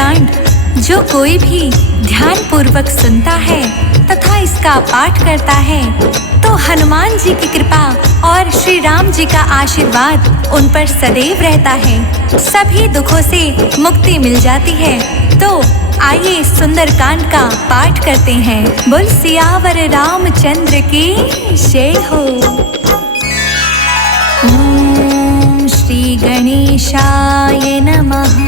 सुंदरकांड जो कोई भी ध्यान पूर्वक सुनता है तथा इसका पाठ करता है तो हनुमान जी की कृपा और श्री राम जी का आशीर्वाद उन पर सदैव रहता है। सभी दुखों से मुक्ति मिल जाती है। तो आइए सुंदरकांड का पाठ करते हैं। बोल सियावर रामचंद्र की जय हो। ओम श्री गणेशाय नमः।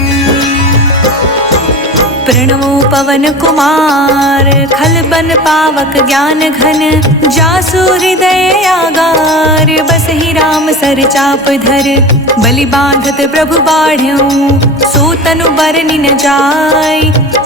प्रणवो पवन कुमार खलबन पावक ज्ञान घन जासु हृदय आगार बसहि राम सर चाप धर बलि बांधत प्रभु बाढ़्यों सो तनु बरनि न जाय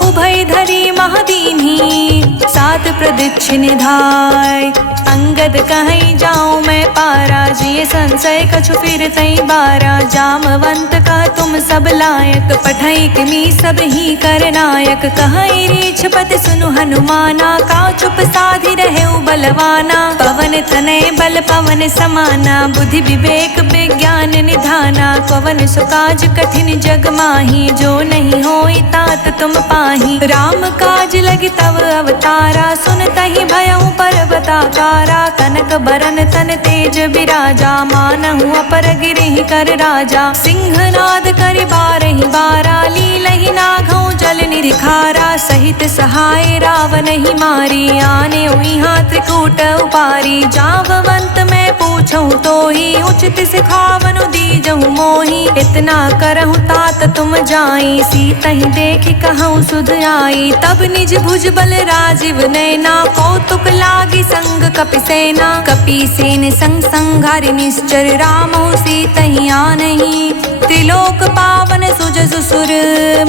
उभय धरी महादीन्ही सात प्रदक्षिण धाय अंगद कहीं जाऊं मैं पारा जिये संशय कछु फिर तई बारा जामवंत का तुम सब लायक पठई किमी सब ही कर नायक कहीं रीछ पत सुनु हनुमाना का चुप साधि रहे बलवाना पवन तनय बल पवन समाना बुद्धि विवेक विज्ञान निधाना पवन सुकाज कठिन जग माही जो नहीं होई तात तुम पाही राम काज लगी तव अवतारा सुन तहि भयउ पर्वताकारा कनक बरन तन तेज बिराजा मानहु अपर गिरिहि कर राजा सिंहनाद करि बारहि बारा लीलहि नाघउ जल निरिखारा सहित सहाय रावण ही मारी आने यहाँ त्रिकूट उपारी जाववंत मैं पूछूं तो ही उचित सिखावनु दीजहु मोही इतना करहु तात तुम जाई सीता ही देखि कहूँ सुध आई तब निज भुज बल राजीव नैना कौतुक लागी संग कपि सेना कपि सेन संग संघारि निश्चर रामहु सीता ही आनहि त्रिलोक पावन सुजसु सुर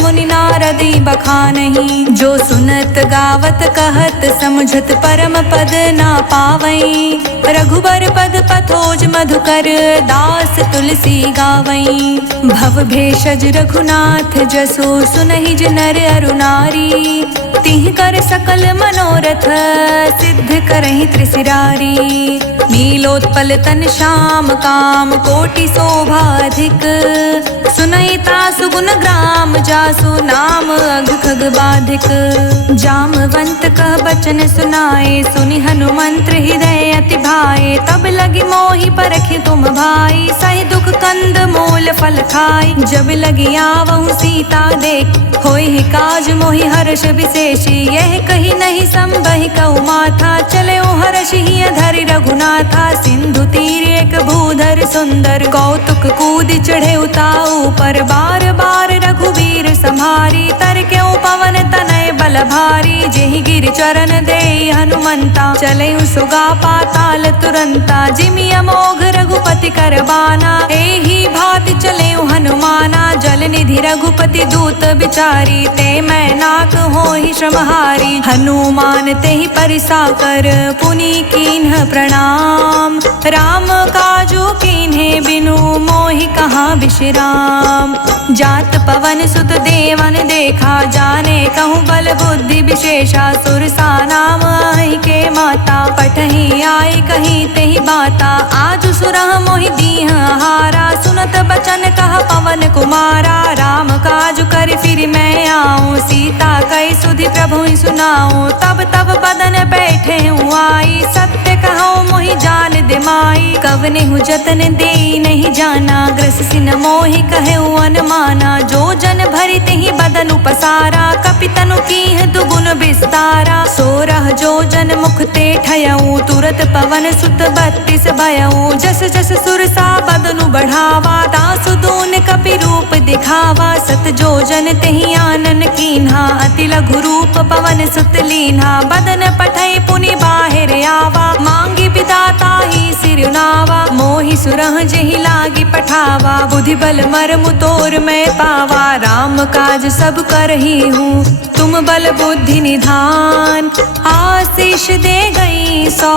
मुनि नारदी बखानहि जो सुनत गावत कहत समझत परम पद ना पावई रघुबर पद पथोज मधुकर दास तुलसी गावई भव भेषज रघुनाथ जसो सुनहि नर अरु नारी तिह कर सकल मनोरथ सिद्ध करहि त्रिशिरारी नीलोत्पल तन श्याम काम कोटि शोभाधिक सुनैता सुगुण ग्राम जासु नाम अघ खग बाधिक जामवंत कह बचन सुनाए सुनि हनुमंत्र हृदय अति भाए तब लगी मोहि परखि तुम भाई सहि दुख कंद मूल फल खाई जब लगी आवहु सीता देख होई काज मोहि हर्ष विशेषी यह कही नहीं संबहि कहु माथा चले हर्ष ही धरि रघुनाथा सिंधु तीर एक भूधर सुंदर कौतुक कूद चढ़े उताऊ पर बार बार रघुवीर संहारी तर क्यों पवन तनय बल भारी जेहि गिर चरण दे हनुमंता चले सुगा पाताल तुरंता जिमि अमोघ रघुपति करबाना एहि भाति चले हनुमाना जल निधि रघुपति दूत बिचारी ते मैं नाक होहि श्रमहारी हनुमान तेहि परिसा कर पुनि कीन्ह प्रणाम राम काजू कीन्हे बिनु मोहि कहाँ विश्राम जात पवन सुत देवन देखा जाने कहूँ बल बुद्धि विशेषा सुरसा नाम आई के माता पठही आई कहीं तेहि बाता आज सुरह मोहि दीह हारा सुनत बचन कह पवन कुमारा राम काज कर फिर मैं आऊँ सीता कई सुधि प्रभु सुनाऊँ तब तब बदन बैठे हूँ आई सत्य कहूँ मोहि जान दिमाई कवने हूँ जतन दे नहीं जाना ग्रस सिन मोहि कहे अनमाना जो जन भरि तेहि बदन उपसारा कपितनु कीह दुगुन विस्तारा सोरह जो जन मुख ते ठयऊँ तुरत पवन सुत 32 भयऊँ जस जस सुरसा बदनु बढ़ावा दासु दून कपि रूप दिखावा सत जो जन तेहि आनन कीन्हा अति लघु रूप पवन सुत लीन्हा बदन पठई पुनि बाहिर आवा मांगी विदाता ही सिरुनावा मोहि सुरह जेहि लागी पठावा बुद्धि बल मर्म तोर मैं पावा राम काज सब करही हूँ तुम बल बुद्धि निधान आशीष दे गई सौ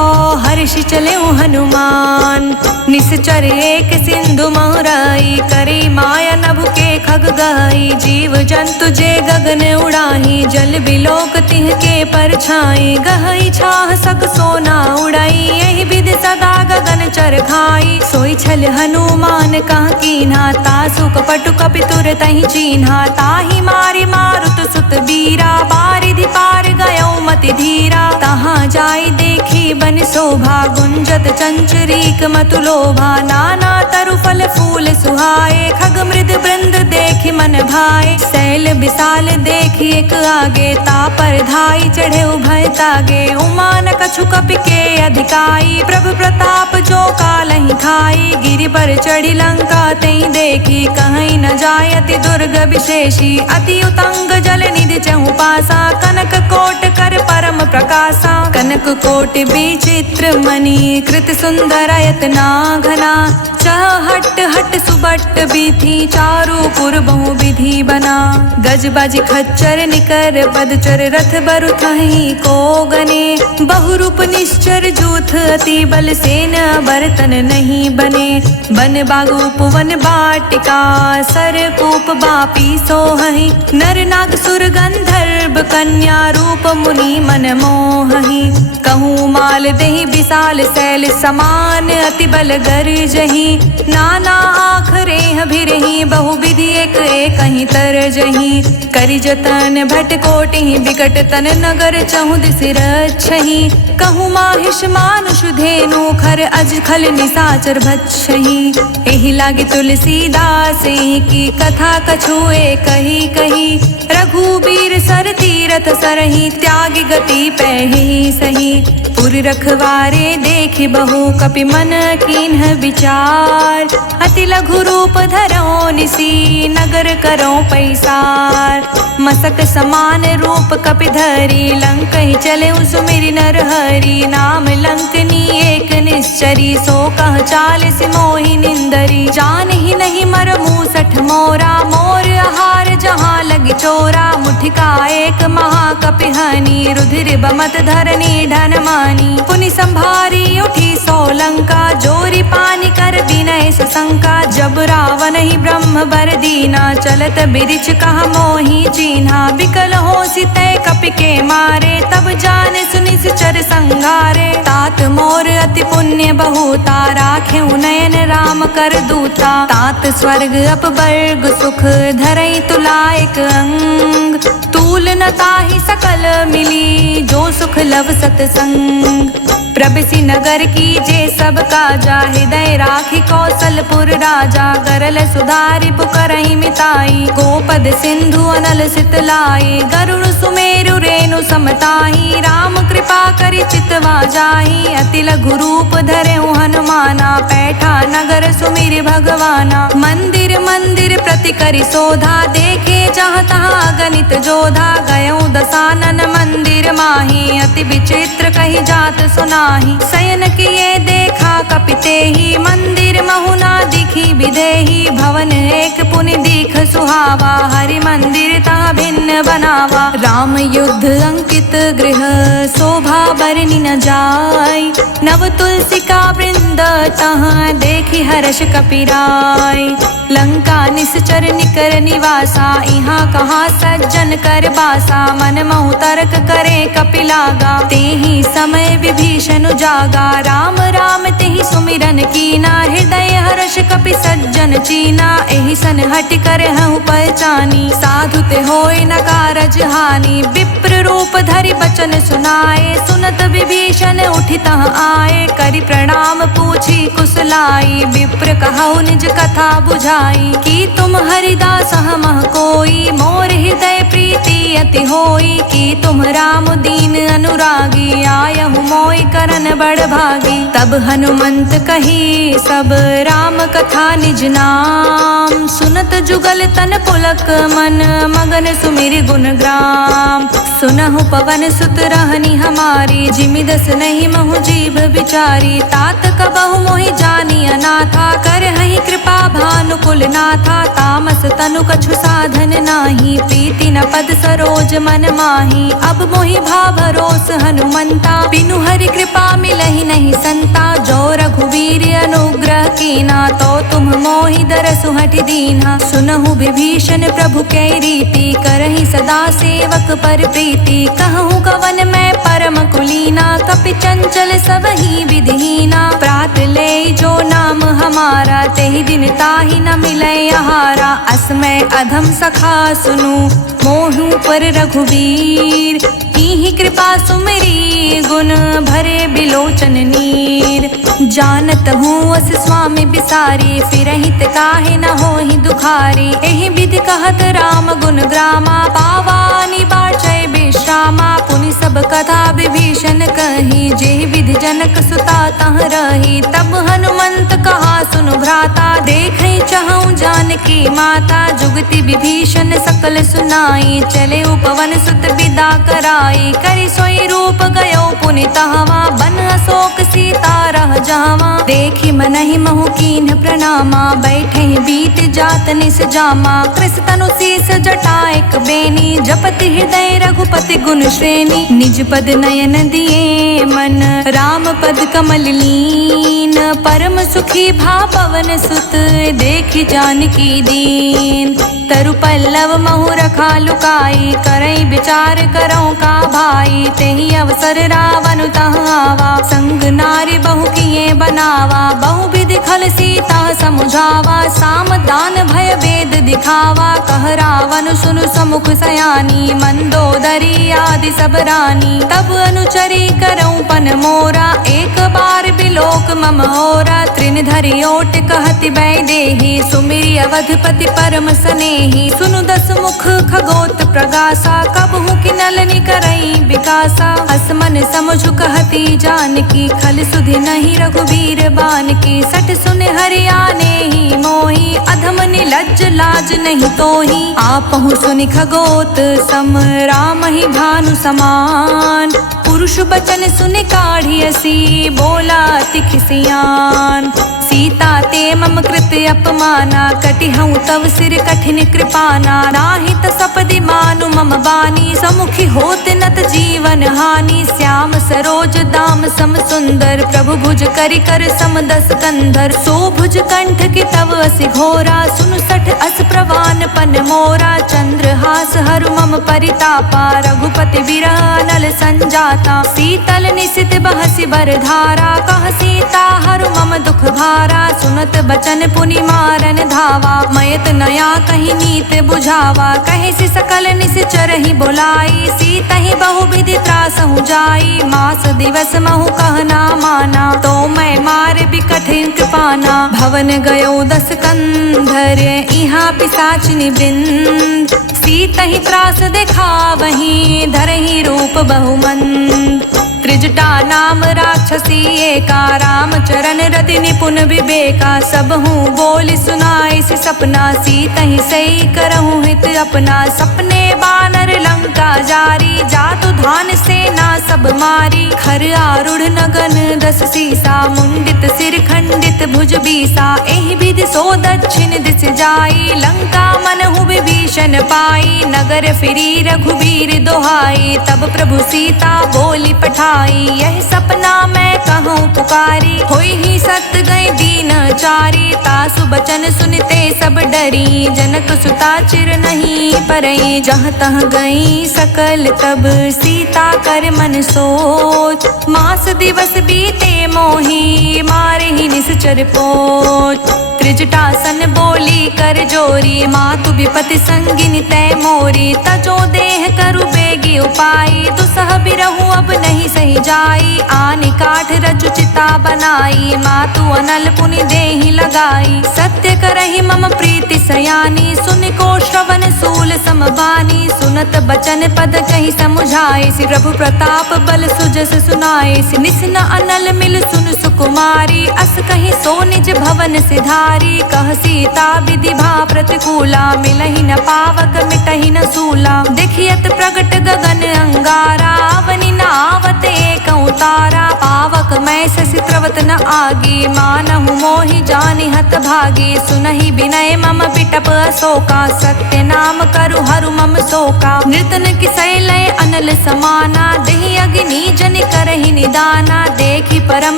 हर्ष चले हनुमान निश्चर एक सिंधु महराई करी माया नभ के खग गई, जीव जंतु जे गगन उड़ाही, जल बिलोक तिह के परछाई, गहई छाह सक सोना उड़ाई, यही विधि सदा गगन चर खाई। सोई छल हनुमान कह कीन्हा, तासु कपटु कपितुर तहि चीन्हा, ताहि मारि मारुत सुत बीरा, बारिधि पार गयो मति धीरा। तहाँ जाई देखी बन शोभा, गुंजत चंचरीक मतु लोभा, नाना तरु फल फूल सुहाए, खग मृद वृंद देखि मन भाए। शैल विशाल देखि एक आगे, तापर धाई चढ़े उभय तागे, उमान कछु कपि के अधिकाई, प्रभु प्रताप जो कालहि खाई। गिरि पर चढ़ी लंका तई देखी, कहीं न जाय अति दुर्ग विशेषी, अति उतंग जल निधि चहु पासा, कनक कोट कर परम प्रकाशा। कनक कोट विचित्र मणि, कृत सुंदर यतना घना, चहट हट सुबट बीथी, चारु पुर बहु विधि बना। गज बाजी खच्चर निकर पदचर, रथ बरु थहीं को गने, बहुरूप निश्चर जूथ, अति बल सेन बर्तन नहीं बने। बन बागु पुवन बाटिका, सर कूप बापी सोहहि, नर नाग सुर गंधर्व कन्या, रूप मुनि मन मोहहि। कहूँ माल देहि विशाल शैल समान, अति बल गरजहि, नाना आखरे भिरहि, बहु विधि एक कहीं तरजहि। करि जतन भट कोटि बिकट तन, नगर चहु दिस रक्षहि, कहूँ माहिष मानुष धेनु, खर अज खल निसाचर भक्षहि। एहि लागी तुलसीदास की कथा कछुए कही कही, रघुबीर सर तीरथ सरहि, त्यागी गति पैहि सही। पुर रखवारे देखि बहु, कपि मन कीन्ह विचार, अति लघु रूप धरौ निसी, नगर करौ पैसार। मसक समान रूप कपि धरी, लंकहि चले सुमिरि नर हरि, नाम लंकनी एक निश्चरी, सो कह चालिस मोहि निंदरी। जानहि नहीं मर मूसठ मोरा, मोर आहार जहाँ लगी चोरा, मुठिका एक महाकपि हनि, रुधिर बमत धरनी ढन मानी। पुनि संभारी उठी सोलंका, जोरी पानी कर विनय सुशंका, जब रावण ही ब्रह्म बर दीना, चलत बिरिछ कहा मोहि चीन्हा। बिकल होसि तै कपि के मारे, तब जान सुनि चर संघारे। तात मोर अति पुण्य बहुता, राखेउ नयन राम कर दूता। तात स्वर्ग अपवर्ग सुख, धरई तुलायक अंग, तूल न ताहि सकल मिली, जो सुख लव सतसंग। प्रबिसी नगर की जे सब काजा, हृदय राखी कौशलपुर राजा। गरल सुधारि पुकरहि मिताई, गोपद सिंधु अनल सितलाई। गरुड़ सुमेरु रेणु समताही, राम कृपा करि चितवा जाहि। अति लघु रूप धरेउ हनुमाना, पैठा नगर सुमिरि भगवाना। मंदिर मंदिर प्रति करि शोधा, देखे जहाँ तहाँ गणित जोधा। गयौ दसानन मंदिर माही, अति विचित्र कही जात सुनाही। शयन किए देखा कपिते ही, मंदिर महुना दिखी विदेही। भवन एक पुनि दीख सुहावा, हरि मंदिर ता भिन्न बनावा। राम युद्ध अंकित गृह, शोभा बरनि न जाय। नव तुलसी का वृंद तहाँ, देखी हर्ष कपिराय। लंका निश्चर निकर निवासा, इहाँ कहाँ सज्जन कर बासा। मन महु तर्क करे कपिलागा, तेहि समय विभीषण जागा। राम राम तेहि सुमिरन कीना, हृदय हर्ष कपि सज्जन चीना। एहि सन हटि कर हूँ पहचानी, साधु ते होय न कारज हानि। विप्र रूप धरि बचन सुनाए, सुनत विभीषण उठि तह आए। करि प्रणाम पूछी कुशलाई, विप्र कहु निज कथा बुझाई। कि तुम हरिदास हमह कोई, मोर हृदय प्रीति अति होई। कि तुम राम दीन अनुरागी, आयहु मोय करन बड़ भागी। तब हनुमंत कही सब राम कथा निज नाम, सुनत जुगल तन पुलक मन, मगन सुमिरि गुण ग्राम। सुनहु पवन सुत रहनी हमारी, जिमि दस नहीं महु जीभ बिचारी। तात कबहु मोहि जानी अनाथा, करहि कृपा भानुकुल नाथा। तामस तनु कछु साधन नाही, प्रीति न पद सरोज मन माही। अब मोहि भाव भरोस हनुमंता, बिनु हरि कृपा मिलहि नहीं संता। जो रघुवीर अनुग्रह कीना, तो तुम मोहि दरसु हठि दीन्हा। सुनहु विभीषण प्रभु कै रीति, करहि सदा सेवक पर प्रीति। कहूँ कवन मैं परम कुलीना, कपि चंचल सबहि विधिहीना। प्रात ले जो नाम हमारा, तेहि दिन ताहि न मिलै आहारा। असमय अधम सखा सुनु, मोहु पर रघुवीर। कीन्ही कृपा सुमिरी, गुण भरे बिलोचन नीर। जानत हूँ अस स्वामी बिसारी, फिरहित काहे न होहि दुखारी। एहि विधि कहत राम गुण ग्रामा, पावानि बाचै विश्रामा। पुनि सब कथा विभीषण कही, जेहि विधि जनक सुता तह रही। तब हनुमंत कहा सुनु भ्राता, देखै चहु जानकी माता। जुगति विभीषण सकल सुनाई, चले उपवन सुत विदा कराई। करि सोई रूप गयो पुनि तहवा, बन अशोक सीता रह जावा। देखि मनहि महु कीन्ह प्रणामा, बैठे बीत जात निस जामा। कृस तनु शीस जटा एक बेनी, जपति हृदय रघुपति गुण श्रेणी। निज पद नयन दिए मन, राम पद कमल लीन। परम सुखी भा पवन सुत, देखि जानकी दीन। तरु पल्लव महु रखा लुकाई, करई विचार करऊँ का भाई। तेहि अवसर रावण तहाँ आवा, संग नारी बहु किए बनावा। बहु विधि खल सीता समुझावा, साम दान भय वेद दिखावा। कह रावण सुनु समुख सयानी, मंदोदरी आदि सब रानी। तब अनुचरी करऊँ पन मोरा, एक बार बिलोक मम होरा। त्रिन धरि ओट कहति वैदेही, सुमिरि अवधपति परम स्नेही। सुनु दस मुख खगोत प्रगासा, कबहु किनलनि करई विकासा। असमन समझु कहती जानकी, खल सुधि नहीं रघुवीर बानकी। सठ सुन हरियाने ही मोही, अधम निलज्ज लाज नहीं तोही। आपहु सुनि खगोत सम, राम ही भानु समान। पुरुष बचन सुन काढ़ियसी, बोला अति खिसियान। सीता ते मम कृत अपमाना, कटिहऊँ तव सिर कठिन कृपाना। नाहित सपदि मानु मम बानी, समुखी होत नत जीवन हानि। श्याम सरोज दाम सम सुंदर, प्रभु भुज करि कर सम दस कंधर। सो भुज कंठ की तव असि घोरा, सुनु सठ अस प्रवान पन मोरा। चंद्रहास हरु मम परितापा, रघुपति विरह नल संजाता। शीतल निशित बहसि बरधारा, कह सीता हरु मम दुख भारा। सुनत बचन पुनि मारन धावा, मयत नया कहीं नीत बुझावा। कहे सि सकल निश्चर ही बोलाई, सीतहि बहु विधि त्रासहु जाई। मास दिवस महु कहना माना, तो मैं मार बिकठिन कृपाना। भवन गयो दस कंधर, इहाँ पिशाचिनी वृंद। सीतहि त्रास दिखावहीं, धरहि रूप बहुमंद। त्रिजटा नाम राक्षसी एका, राम चरण रति निपुण विवेका। सबहु बोली सुनाई सि सपना, सीतहि सई करहु हित अपना। सपने बानर लंका जारी, जातु धान सेना सब मारी। खर आरूढ़ नगन दस सीसा, मुंडित सिर खंडित भुज बीसा। एहि विधि सो दक्षिण दिस जाई, लंका मनहु विभीषण पाई। नगर फिरी रघुवीर दोहाई, तब प्रभु सीता बोली पठाई। यह सपना मैं कहूँ पुकारी, होई ही सत गई दीन चारी। तासु बचन सुनते सब डरी, जनक सुता चिर नहीं परई। जहाँ तह गई सकल तब, सीता कर मन सोच। मास दिवस बीते मोही, मारे ही निश्चर पोच। त्रिजटासन बोली कर जोरी, मातु विपति संगिनी तै मोरी। तजो देह करु बेगी उपाई, दुसह बिरहु अब नहीं सही जाई। आनि काठ रचु चिता बनाई, मातु अनल पुनि देहि लगाई। सत्य करहि मम प्रीति सयानी, सुनि को श्रवण सूल समबानी। सुनत बचन पद कहि समुझाए, सि प्रभु प्रताप बल सुजस सुनाए। सि निस्न अनल मिल सुन सुकुमारी, अस कहि सो निज भवन सिधारी। कह सीता विधि भा प्रतिकूला, मिलहि न पावक मिटहि न सूला। देखियत प्रगट गगन अंगारा, अवनि न आवत एक तारा। पावक मैं शशि त्रवत न आगी, मानहु मोहि जानि हत भागी। सुनहि विनय मम बिटप अशोका, सत्य नाम करु हरु मम शोका। नृतन किसै लय अनल समाना, देहि अग्नि जन करहि निदाना। देखि परम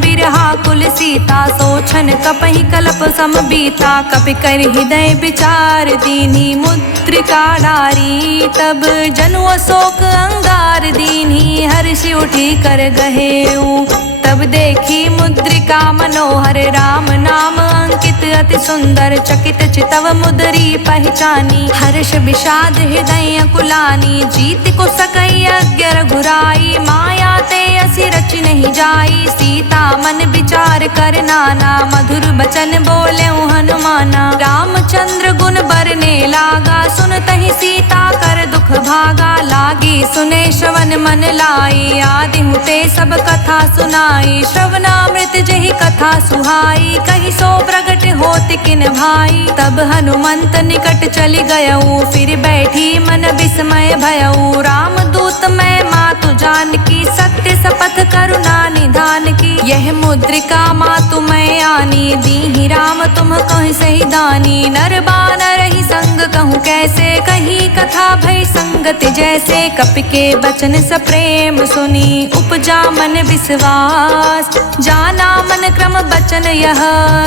बिरहा कुल सीता, सोचन कपहि कल्प सम बीता। कपि कर हृदय विचार दीन्ही, मुद्रिका डारी। तब जनु अशोक अंगार दीन्ही, हर्षि उठी कर गहेऊ। तब देखी मुद्रिका मनोहर, राम नाम अंकित अति सुंदर। चकित चितव मुदरी पहचानी, हर्ष विषाद हृदय कुलानी। जीत को सकई अज्ञ रघुराई, माया ते असि रचि नहीं जाई। सीता मन विचार कर नाना, मधुर बचन बोले हनुमाना। रामचंद्र गुण बरने लागा, सुनतहि सीता कर दुख भागा। लागी सुने श्रवण मन लाई, आदि हुते सब कथा सुनाई। श्रवणामृत जहि कथा सुहाई, कहि सो प्रगट होत किन भाई। तब हनुमंत निकट चली गयऊ, फिर बैठी मन विस्मय भयऊ। राम दूत मैं मातु जानकी, सत्य शपथ करुणा निधान की। यह मुद्रिका मातु मैं आनी, दीहि राम तुम कहि सही दानी। नर बानर ही संग कहूँ कैसे, कही कथा भई संगत जैसे। कपि के बचन सप्रेम सुनी, उपजा मन विश्वास। जाना मन क्रम बचन यह,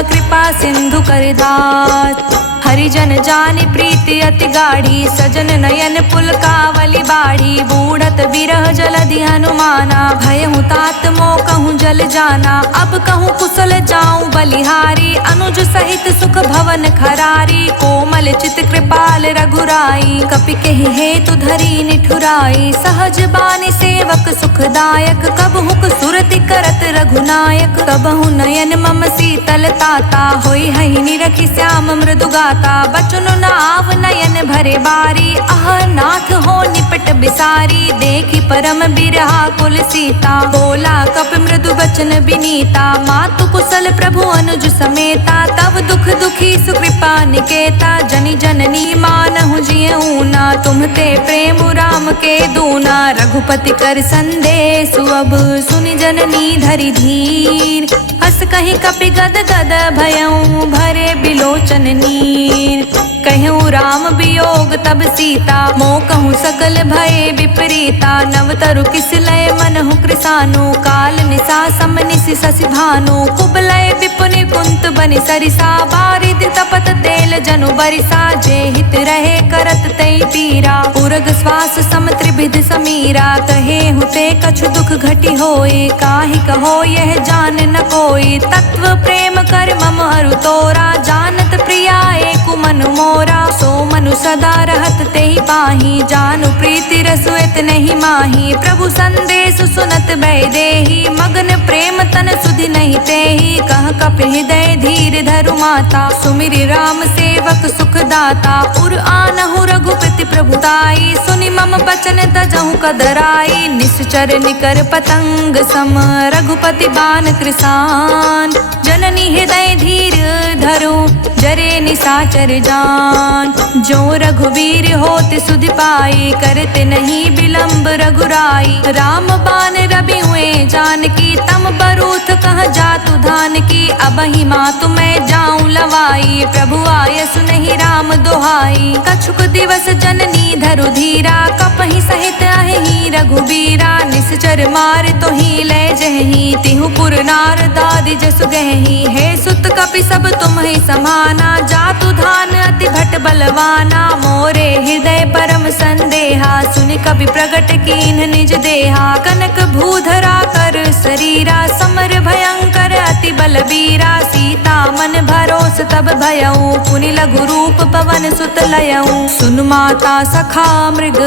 कृपा सिंधु कर दास। हरिजन जानि प्रीति अति गाढ़ी, सजन नयन पुलकावली बाढ़ी। बूढ़त बिरह जलधि हनुमाना, भयहु तात मोह कहूँ जल जाना। अब कहूँ कुशल जाऊँ बलिहारी, अनुज सहित सुख भवन खरारी। कोमल चित कृपाल रघुराई, कपि केहि हेतु धरी निठुराई। सहज बानी सेवक सुखदायक, कबहुक सुरति करत रघुनायक। कबहु नयन मम शीतल ताता, होई हहि निरखि श्याम मृदु गाता। बचन नाव नयन भरे बारी, आह नाथ हो निपट बिसारी। देखी परम बिरहा कुल सीता, बोला कपि मृदु बचन बिनीता। मातु कुशल प्रभु अनुज समेता, तब दुख दुखी सुकृपा निकेता। जनि जननी मानहु जियऊ ना, तुम ते प्रेम राम के दूना। रघुपति कर संदेश अब, सुनि जननी धरि धीर। हस कहि कपि गद गद भयऊ, भरे बिलोचन नीर। कहूँ राम वियोग तब सीता, मोह कहूँ सकल भय विपरीता। नवतरु किस लय मनहु कृसानु, काल निशा सम निशि शशि भानु। कुबलय विपुनि कुंत बनि सरिसा, बारिधि तपत तेल जनु बरिसा। जे हित रहे करत तै पीरा, उरग श्वास सम त्रिविध समीरा। कहे हुते कछु दुख घटी होए, काहि कहो यह जान न कोई। तत्व प्रेम कर मम अरु तोरा, जानत प्रिया एकु मनु मोरा। सो मनु सदा रहत तेहि पाही, जानु प्रीति रसु इतनेहि माही। प्रभु संदेश सुनत भय देहि, मगन प्रेम तन सुधि नहीं तेहि। कह कपि हृदय धीर धरु माता, सुमिरि राम सेवक सुख दाता। उर आनहु रघुपति प्रभुताई, सुनि मम बचन तजहु कदराई। निश्चर निकर पतंग सम, रघुपति बान कृसान। जननी हृदय धीर धरु, जरे निशाचर जान। जो रघुवीर होत सुधि पाई, करते नहीं विलंब रघुराई। राम बान रवि हुए जानकी, तम बरूथ कह जातु धान की। अबहि मातु मैं जाऊं लवाई, प्रभु आय सुनहि राम दोहाई। कछुक दिवस जननी धरु धीरा, कपहि सहित अहि रघुबीरा। निश्चर मार तो ही ले जहि, तिहु पुर नार दादि जसु गहि। हे सुत कपि सब तुम ही समाना, जातु धान अति भट बलवाना। मोरे हृदय परम संदेहा, सुनि कवि प्रगट कीन्ह निज देहा। कनक भूधरा कर शरीरा, समर भयंकर अति बलबीरा। सीता मन भरोस तब भयऊ, पुनि लघु रूप पवन सुत लयऊ। सुन माता सखा मृग,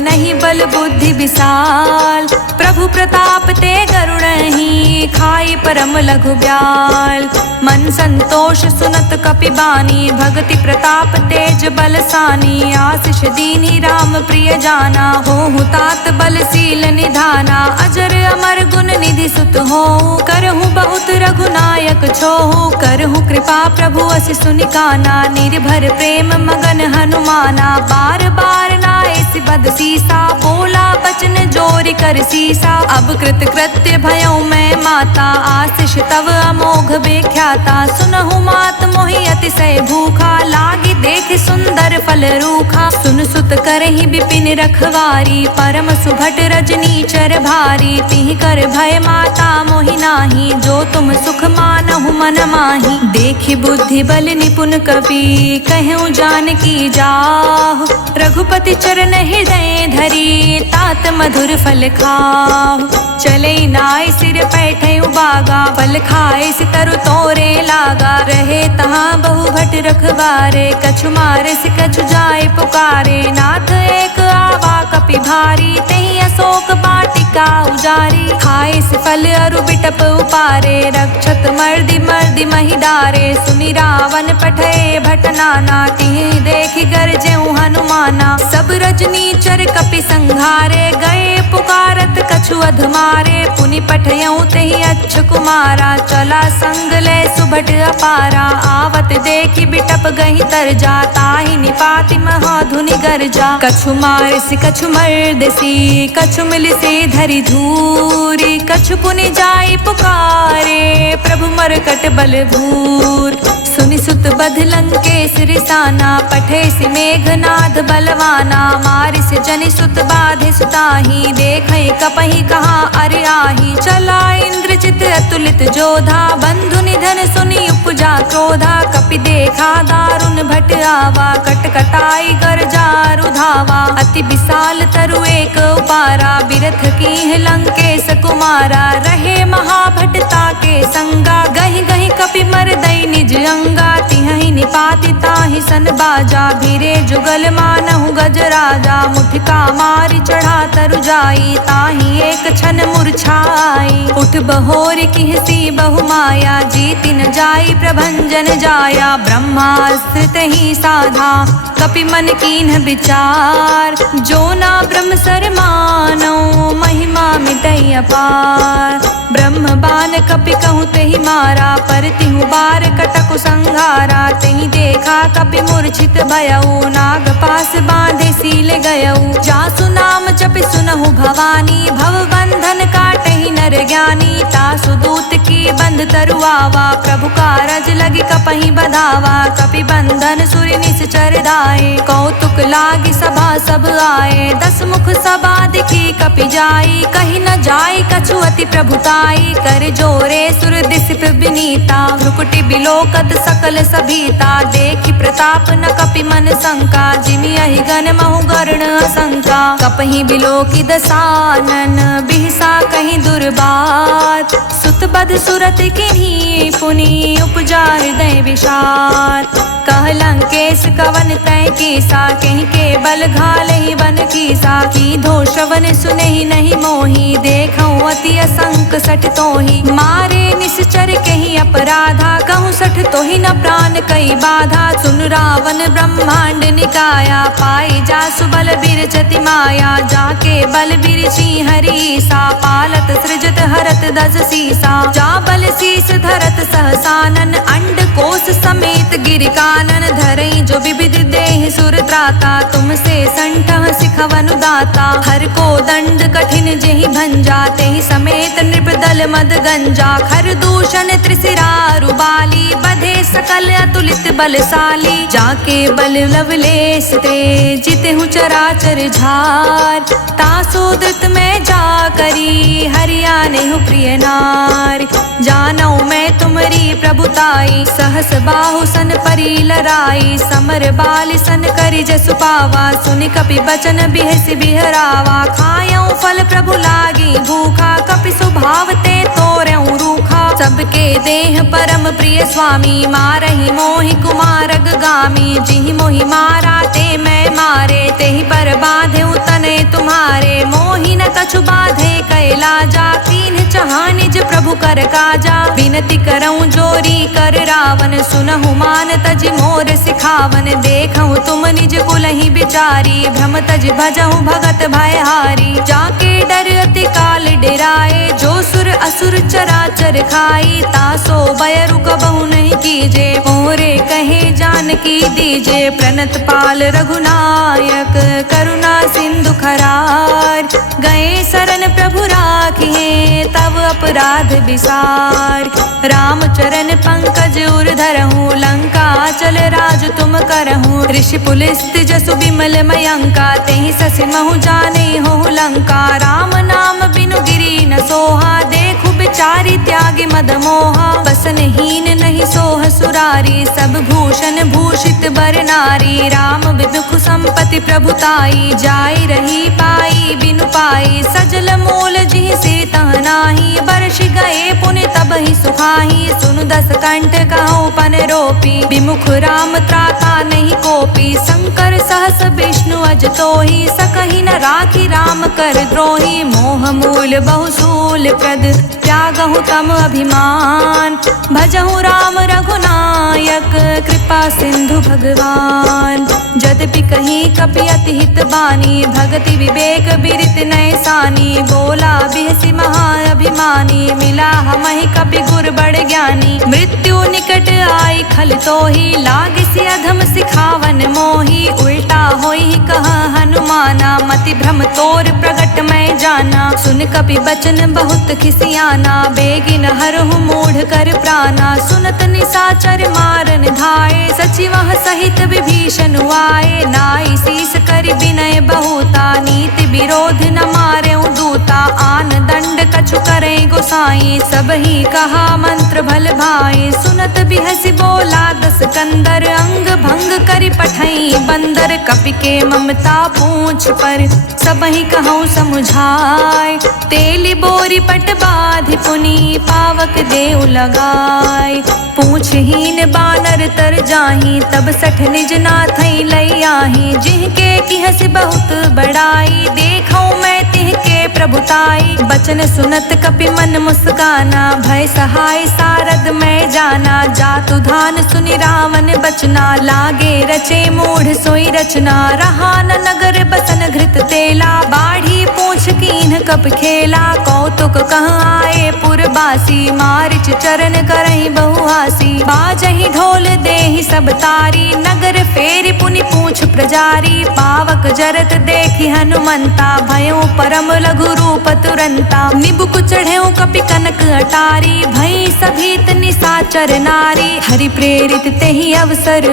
नहीं बल बुद्धि विशाल। प्रभु प्रताप ते गरुड़हि, खाई परम लघु ब्याल। मन संतोष सुनत कपि बानी, भगति प्रताप तेज बलसानी। आशीष दीन्हि राम प्रिय जाना, होहु तात बलशील निधाना। अजर अमर गुण निधि सुत हो, करहु बहुत रघुनायक छोहु। करहु कृपा प्रभु असि सुनि काना, निर्भर प्रेम मगन हनुमाना। बार बार नाए बद सीसा, बोला बचन जोर कर सीसा। अब कृत कृत्य भयऊ मैं माता, आशीष तव अमोघ बेख्याता। सुनहु मात मोहि अतिशय भूखा, लागी देख सुंदर फल रूखा। सुन सुत करहि विपिन रखवारी, परम सुभट रजनी चर भारी। तिहि कर भय माता मोहि नाही, जो तुम सुख मानहु मन माही। देखि बुद्धि बल निपुण कपि, कहूँ जानकी जाहु। रघुपति चरण हृदय धरी, तात मधुर फल खाहु। चले नाय सिर पैठे उबागा, फल खाए सितरु तोरे लागा। रहे तहाँ बहु भट रखवारे, कछु मारे से कछु जाए पुकारे। नाथ एक आवा कपि भारी, तेहि अशोक वाटिका उजारी। खाए से फल अरु बिटप उपारे, रक्षत मर्दि मर्दि महि डारे। सुनि रावण पठे भट नाना, तिहि देखि गरजेउ हनुमाना। सब रजनी चर कपि संघारे, गए पुकारत कछु अधमारे। पुनि पठयउ तेहि अच्छ कुमारा, चला संग ले सुभट अपारा। आवत देखि बिटप गहि तरजा, ताहि निपाति महाधुनि गरजा। कछु मारिसि कछु मर्दसी, कछु मिलिसि धरि धूरी। कछु पुनि जाई पुकारे, प्रभु मरकट बल भूर। सुनि सुत बध लंकेश रिसाना, पठे सि मेघनाद बलवाना। मारिस जनि सुत बाधे सुताही, देखै कपहि कहाँ अरि आही। चला इंद्रजित अतुलित जोधा, बंधु निधन सुनि उपजा क्रोधा। कपि देखा दारुण भट आवा, कटकटाई गरजा रुधावा। अति विशाल तरु एक उपारा, बिरथ कीन्ह लंकेश कुमारा। रहे महाभटता के संगा, गहि गहि कपि मरदई निज अंगा। तिहि निपाति ताहि सन बाजा, भीरे जुगल मानहु गजराजा। मुठिका मारि चढ़ा तरु जाई, ताहि एक क्षण मूर्छाई। उठ बहोर किहसी बहु माया, जीति न जाई प्रभंजन जाया। ब्रह्मास्त्र तहि साधा, कपि मन कीन्ह विचार। जो ना ब्रह्म सर मानौ, महिमा मिटै अपार। ब्रह्म बान कपि कहूँ तेहि मारा, पर तिहु बार कटकु संघारा। तेहि देखा कपि मूर्छित भयऊ, नाग पास बांधे सील गयऊ। जासु नाम जपि सुनहु भवानी, भव बंधन काटहि नर ज्ञानी। तासु दूत की बंध तरुआवा, प्रभु कारज लगी कपहि बधावा। कपि बंधन सुरि निश्चर दाए, कौतुक लागी सभा सब आए। 10 मुख सभा दिखी कपि जाई, कहि न जाई कछु अति प्रभुताई। कर जोरे सुर दिस विनीता, भ्रुकुटि बिलोकत सकल सभीता। देखि प्रताप न कपि मन शंका, जिमि अहि गण महु गर्ण असंका। कपहि बिलोकि दसानन, बिहसा कहि दुर्बात। सुत बध सुरत किन्ही, पुनि उपजा हृदय विषाद। कह लंकेश कवन तै कीसा, कहि के बल घालहि वन कीसा। कीधो श्रवण सुनहि नहीं मोहि, देखऊँ अति असंक सठ तोहि। मारे निश्चर कहि अपराधा, कहूँ सठ तोहि न प्राण कई बाधा। सुन रावण ब्रह्मांड निकाया, पाई जासु बल बिरचति माया। जाके बल बिरची हरीसा, पालत सृजत हरत दस सीसा। जा बल शीस धरत सहसानन, अंड कोश समेत गिर कानन। धरई जो विविध देह सुर त्राता, तुमसे संठह सिखवनु दाता। हर को दंड कठिन जेहि भंजा, तेहि समेत नृपदल मद गंजा। खर दूषण त्रिशिरा रुबाली, बधे सकल अतुलित बलशाली। जाके बल लवलेश ते, जितहु चराचर झार। तासो धृत में जा करी, हरियानेहु प्रिय नार। जानौ मैं तुमरी प्रभुताई, सहस बाहु सन परी लराई। समर बाल सन करि जसु पावा, सुनि कपि बचन बिहसि बिहरावा। खायऊ फल प्रभु लागी भूखा, कपि सुभाव ते तोरऊ रूखा। सबके देह परम प्रिय स्वामी, मारहि मोहि कुमारग गामी। जिहि मोहि मारा ते मैं मारे, तेहि पर बाधेउ तनय तुम्हारे। मोहि न कछु बाधे कैला जा, कीन्ह चहा निज प्रभु कर काजा। विनति करऊँ जोरी कर रावण, सुनहु मान तज मोर सिखावन। देखऊँ तुम निज कुलहि बिचारी, भ्रम तज भजहु भगत भयहारी। जाके डर अति काल डेराए, जो सुर असुर चराचर खाई। तासो बयरु कबहु नहीं कीजे, मोरे कहे जानकी दीजे प्रणत पाल रघुनायक करुणा सिंधु खरार। गए शरण प्रभु राखिए तब अपराध विसार। राम चरण पंकज उर धरहूँ लंका चल राज तुम करहूँ। ऋषि पुलिस्त जसु बिमल मयंका तेहि ससि महु जाने हो लंका। राम नाम बिनु गिरि न सोहा देखु बिचारी त्यागी मद मोहा। बसनहीन नहीं सोह सुरारी सब भूषण भूषित बर नारी। राम विमुख संपत्ति प्रभुताई जाई रही पाई बिनु पाई। सजल मूल जिहि सिर तह नाही बरष गए पुनि तब ही सुखाही। सुनु दस कंठ कहूँ पन रोपी विमुख राम त्राता नहीं कोपी। शंकर सहस विष्णु अज तोहि सकहि न राखी राम कर द्रोही। मोह मूल बहुसूल प्रद त्यागहु तम अभिमान। भजहु राम रघुनायक कृपा सिंधु भगवान। यद्यपि कहीं कपि अति हित बानी भगति विवेक बिरित नय सानी। बोला बिहसि महाअभिमानी मिला हमहि कपि गुर बड़ ज्ञानी। मृत्यु निकट आई खल तोहि लागिसि अधम सिखावन मोहि। उल्टा होई कहा हनुमाना मति भ्रम तोर प्रगट मैं जाना। सुन कपि बचन बहुत खिसियाना बेगिन हरहु मूढ़ कर प्राणा। सुनत निशाचर मारन धाये सचिवह सहित विभीषण आए। नाई शीस कर विनय बहुता नीति विरोध न मारे दूता। आन दंड कछु करे गोसाई सब ही कहा मंत्र भल भाई। सुनत बिहसि बोला दस कंदर अंग भंग करि पठई बंदर। कपि के ममता पूछ पर सब ही कहूँ समुझाए। तेली बोरी पट बाधि पुनि पावक देव लगाए। पूछहीन बानर तर जाही तब सठ निज नाथई लई आही। जिनके किहसि बहुत बड़ाई देखऊँ मैं तिहके प्रभुताई। बचन सुनत कपि मन मुस्काना भय सहाय सारद मैं जाना। जातु धान सुनि रावण बचना लागे रचे मूढ़ सोई रचना। रहा न नगर बसन घृत तेला बाढ़ी पूछ कीन्ह कप खेला। कौतुक कहाँ आए पुरबासी मारिच चरण करहि बहुहासी। बाजहि ढोल देहि सब तारी नगर फेरि पुनि पूछ प्रजारी। पावक जरत देखि हनुमंता भयों परम लघु रूप तुरंता। निबुक चढ़ेऊ कपि कनक अटारी भई सभीत निशाचर नारी। हरि प्रेरित तेहि अवसर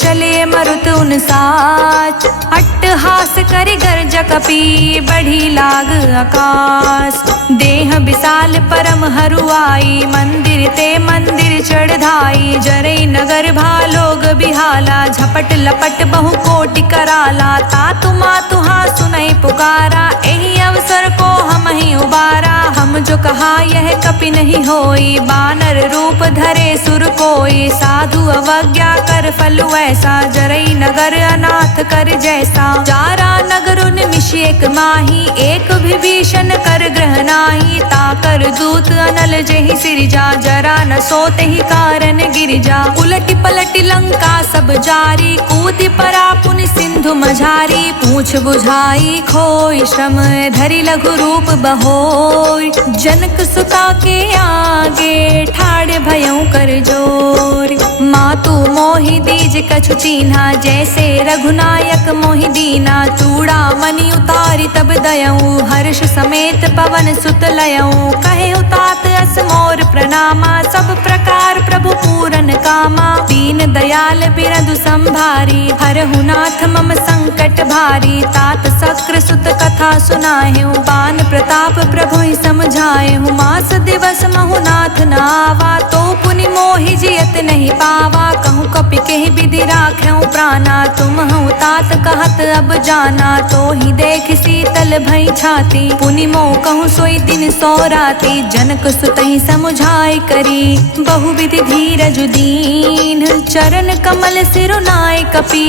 चले मरुत उन साच। अट्टहास करि गर्ज कपि बढ़ी लाग आकाश। देह विशाल परम हरुआई मंदिर ते मंदिर चढ़ाई। जरई नगर भालोग बिहाला झपट लपट बहु कोटि कराला। तातु मातु हाँ सुनई पुकारा एहि अवसर को हम ही उबारा। हम जो कहा यह कपि नहीं होई बानर रूप धरे सुर कोई। साधु अवज्ञा कर फलु ऐसा जरई नगर अनाथ कर जैसा। जारा नगर निमिष एक माही एक विभीषण कर ग्रह नाही। ताकर दूत अनल जेहि सिरजा जरा न सोते ही कारण गिरिजा। उलटि पलटि लंका सब जारी कूदि परा पुनि सिंधु मझारी। पूछ बुझाई खोई श्रम धरि लघु रूप बहोय। जनक सुता के आगे ठाड़ भयं कर जोर। मातु मोहि दीज कछु चीन्हा जैसे रघुनायक मोहि दीना। चूड़ा मणि उतारी तब दयऊँ हर्ष समेत पवन सुत लयऊँ। कहे तात अस मोर प्रणामा सब प्रकार प्रभु पूरन कामा। दीन दयाल बिरदु संभारी हरहु नाथ मम संकट भारी। तात शक्र सुत कथा सुनाएहूँ बान प्रताप प्रभु ही समझाएहूँ। मास दिवस महु नाथ न आवा तो पुनि मोहि जियत नहीं पावा। कहूँ कपि केहि विधि राखें प्राणा तुम हूँ तात कहत अब जाना। तो ही देख शीतल भई छाती पुनि मोह कहूँ सोई दिन सो राती। जनक सुतहि समुझाई करी बहुविधि धीरज दीन। चरण कमल सिरुनाय कपि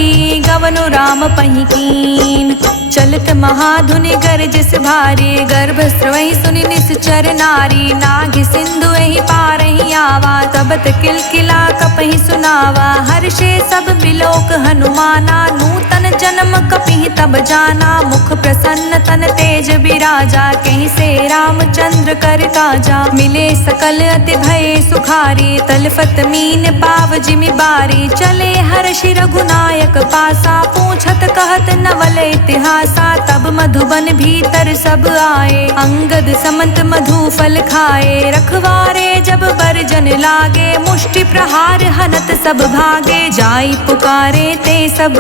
गवनु राम पहि कीन। चलत महाधुनि गरजस भारी गर्भ स्रवहि सुनि निश्चर नारी। नाग सिंधु एहि पारहि आवा तबत किलकिला कपहि सुनावा। हर्षे सब बिलोक हनुमाना नूतन जन्म कपिहि तब जाना, मुख प्रसन्न तन तेज बिराजा, कहीं से रामचंद्र कर काजा। मिले सकल अति भय सुखारी, तलफत मीन पाव जिमि बारी, चले हर्षि रघुनायक पासा, पूछत कहत नवल इतिहासा। तब मधुबन भीतर सब आए, अंगद समंत मधु फल खाए, रखवारे जब बरजन लागे, मुष्टि प्रहार हनत सब भागे। जाई पुकारे ते सब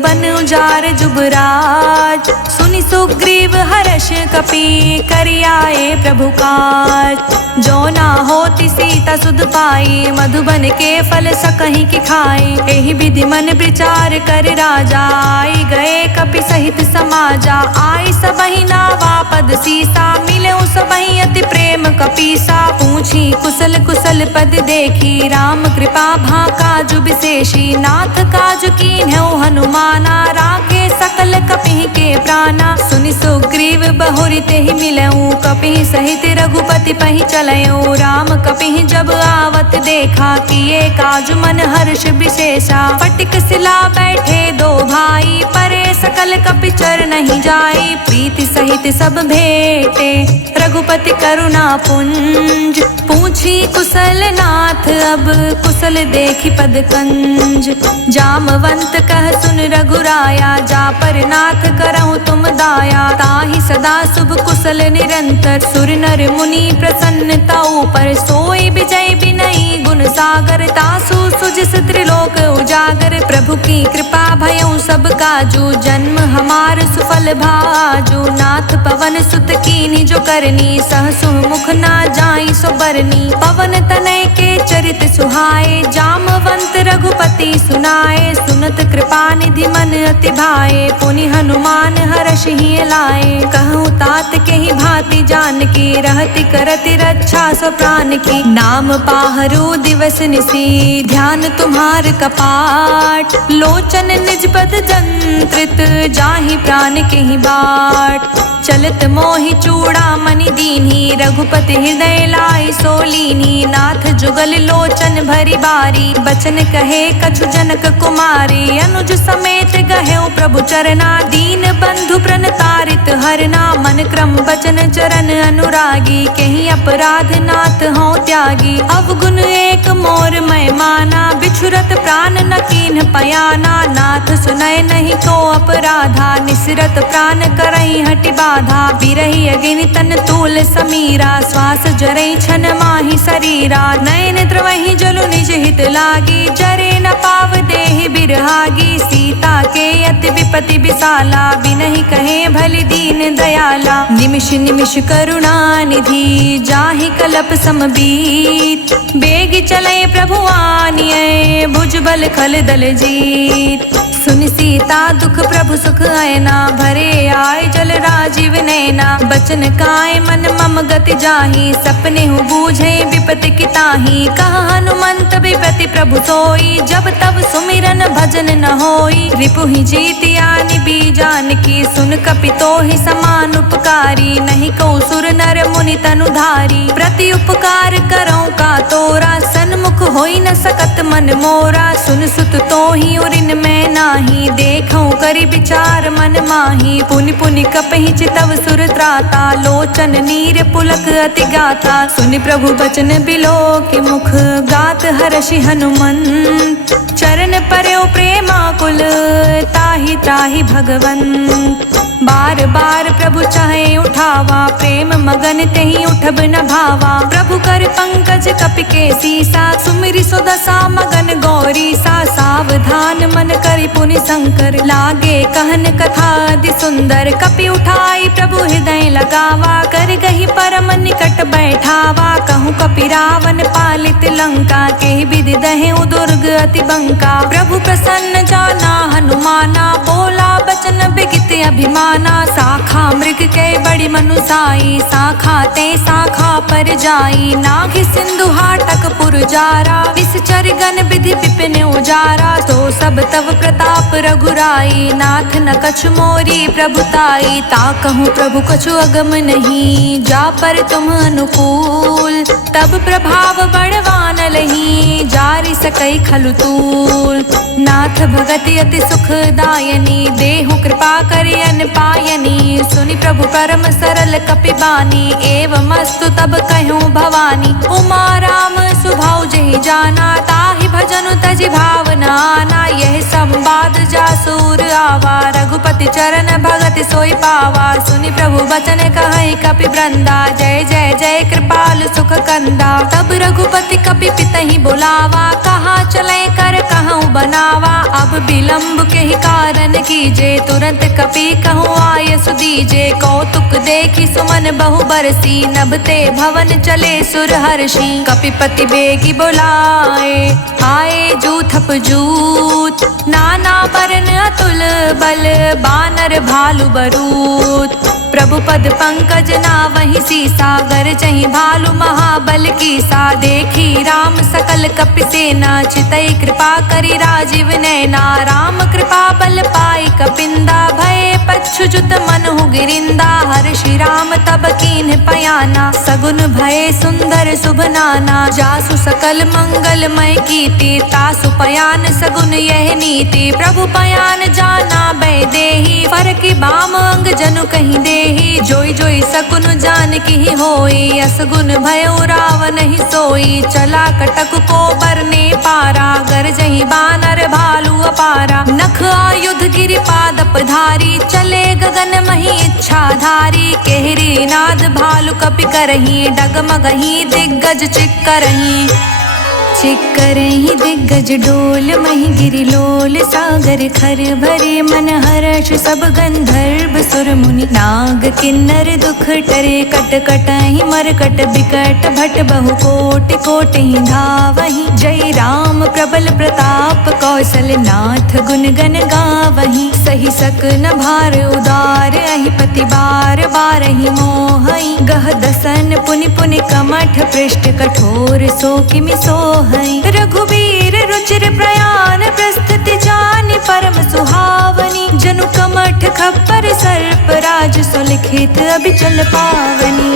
बन उजार जुबराज, सुनि सुग्रीव हर्ष कपि करि आए प्रभु काज। जो ना होती सीता सुध पाई, मधुबन के फल सकहीं की खाई। एहि विधि मन विचार कर राजा, आई गए कपि सहित समाजा। आई सबहि नावा पद सीसा, मिले सबहि अति प्रेम कपीसा। पूछी कुशल कुशल पद देखी, राम कृपा भा काजु विशेषी। नाथ काजु कीन्हु हनुमाना, राखे सकल कपिहि के प्राणा। सुनि सुग्रीव बहुरि तेहि मिलऊँ, कपिहि सहित रघुपति पहि चलऊँ। राम कपिहि जब आवत देखा, किए काजु मन हर्ष विशेषा। फटिक सिला बैठे दो भाई, परे सकल कपि चर नहीं जाई। प्रीति सहित सब भेटे, रघुपति करुणा पुंज। पूछी कुशल नाथ अब, कुशल देखी पद कंज। जामवंत कह सुन रघुराया, जा पर नाथ करऊँ तुम दाया। ताहि सदा शुभ कुशल निरंतर, सुर नर मुनि प्रसन्नता ऊपर। सोई विजय बिनई गुण सागर, तासु सुजिस त्रिलोक उजागर। प्रभु की कृपा भयउ सब काजू, जन्म हमार सुफल भाजू। नाथ पवन सुत कीन्ही जो करनी, सहसु मुख ना जाई सो बरनी। पवन तनय के चरित सुहाए, जामवंत रघुपति सुनाए। सुनत कृपा निधि मन अति भाए, पुनि हनुमान हर्षहि लाए। कहूँ तात के ही भांति जान की, रहति करति रक्षा सो प्राण की। नाम पाहरु दिवस निसी, ध्यान तुम्हार कपाट। लोचन निज पद जंत्रित, जाहि प्राण के ही बाट। चलत मोहि चूड़ा मणि दीन्ही, रघुपति हृदय लाई सोलीनी। नाथ जुगल लोचन भरी बारी, बचन कहे कछु जनक कुमारी। अनुज समेत गहेउ प्रभु चरना, दीन बंधु प्रण तारित हरना। मन क्रम बचन चरण अनुरागी, कहीं अपराध नाथ हों त्यागी। अवगुण एक मोर मैं माना, बिछुरत प्राण न कीन्ह पयाना। नाथ सुनय नहीं को अपराधा, निसरत प्राण करई हटि बाधा। बिरहि अग्नि तन तूल समीरा, श्वास जरई छन माहि शरीरा। नयन द्रवहि जलु निज हित लागी, जरे न पाव देहि बिरहागी। सीता के अति विपति विशाला, बिनहि कहे भलि दीन दयाला। निमिष निमिष करुणा निधि, जाहि कलप समबीत। बेग चले प्रभु आनिए, भुजबल खल दल जीत। सुनि सीता दुख प्रभु सुख आयना, भरे आय जल राजीव नैना। बचन काय मन मम गति जाहि, सपने हूँ बूझे विपति की ताहि। कह हनुमंत विपति प्रभु सोई, जब तब सुमिरन भजन न होई। रिपुहि जीतिया निबी जानकी, सुन कपि तोहि समान उपकारी। नहीं को सुर नर मुनि तनुधारी, प्रति उपकार करऊँ का तोरा। सन्मुख होई न सकत मन मोरा, सुन सुत तोहि उरिन में नाही। देखऊँ करि विचार मन माही, पुनि पुनि कपहि चितव सुर त्राता। लोचन नीर पुलक अति गाथा, सुनि प्रभु बचन बिलो के मुख। गात हर्षि हनुमंत, चरण पर्यो प्रेमाकुल। ताहि ताहि भगवंत, बार बार प्रभु चाहे उठावा। प्रेम मगन तेहि उठब न भावा। प्रभु कर पंकज कपि के सीसा, सुमिरि सो दशा मगन गौरी सा। सावधान मन करि पुनि शंकर, लागे कहन कथा अति सुंदर। कपि उठाई प्रभु हृदय लगावा, कर गही परम निकट बैठावा। कहूँ कपि रावण पालित लंका, के विधि दहेउ दुर्ग अति बंका। प्रभु प्रसन्न जाना हनुमाना, बोला बचन बिगित अभिमाना। शाखा मृग के बड़ी मनुसाई, शाखा ते शाखा पर जाई। नाग सिंधु हाटक पुर जारा, विषचर गण विधि विपिन उजारा। तो सब तव प्रताप रघुराई, नाथ न कछु मोरी प्रभुताई। ताकहूँ प्रभु कछु अगम नहीं, जा पर तुम अनुकूल। तब प्रभाव बड़वान लही, जारि सकई खलु तूल। नाथ भगति अति सुखदायनी, देहु कृपा करि अन पायनी। सुनि प्रभु परम सरल कपि बानी, एवमस्तु तब कहूँ भवानी। उमा राम सुभाउ जेहि जाना, ताहि भजनु तजि भावना आना। यह संवाद जासूर आवा, रघुपति चरण भगति सोई पावा। सुनि प्रभु बचन कहै कपि वृंदा, जय जय जय कृपाल सुख कंदा। तब रघुपति कपि पितहि बुलावा, कहाँ चले कर कहूँ बनावा। अब विलम्ब के ही कारण कीजे, तुरंत कपि कहूँ आय सुदीजे। कौतुक देखी सुमन बहु बरसी, नभते भवन चले सुर हर्षि। कपिपति बेगी बुलाए, आए जूथप जूत। नाना बरन अतुल बल, बानर भालु बरूत। प्रभु पद पंकज नावहि सीसा, गरजहि भालु महाबल कीसा। देखी राम सकल कपि सेना, चितई कृपा करि राजीव नैना। राम कृपा बल पाई कपिंदा, भय पच्छुजुत मनहु गिरिंदा। हर्षि राम तब कीन्ह पयाना, सगुन भय सुंदर शुभ नाना। जासु सकल मंगलमय कीर्ति, तासु पयान सगुन यह नीति। प्रभु पयान जाना बै देहि, फरकि बाम अंग जनु कहि देहि। जोई जोई सकुन जान की होई, असगुन भयो रावण ही सोई। चला कटक को बरने पारा, गरजहि बानर भालु अपारा। नख आयुध गिरि पादप धारी, चले गगन मही इच्छा धारी। केहरी नाद भालु कपि करही, डगमगही दिग्गज चिक्करही। चिक्करहि दिग्गज डोल, मही गिरि लोल। सागर खर भरे मन हर्ष, सब गंधर्व सुर मुनि। नाग किन्नर दुख टरे, कट कटहि मरकट बिकट। भट बहु कोटि कोटि धावहि, जय राम प्रबल प्रताप। कौशल नाथ गुण गन गावहि, सही सकन भार उदार। अहि पति बार बारहि मोहई, गह दसन पुनि पुनि कमठ। पृष्ठ कठोर सो किमि सोहई। रघुबीर रुचिर प्रयाण, प्रस्तुति जानि परम सुहावनी। जनु कमठ खप्पर सर्प राज, सुलिखित अभिचल पावनी।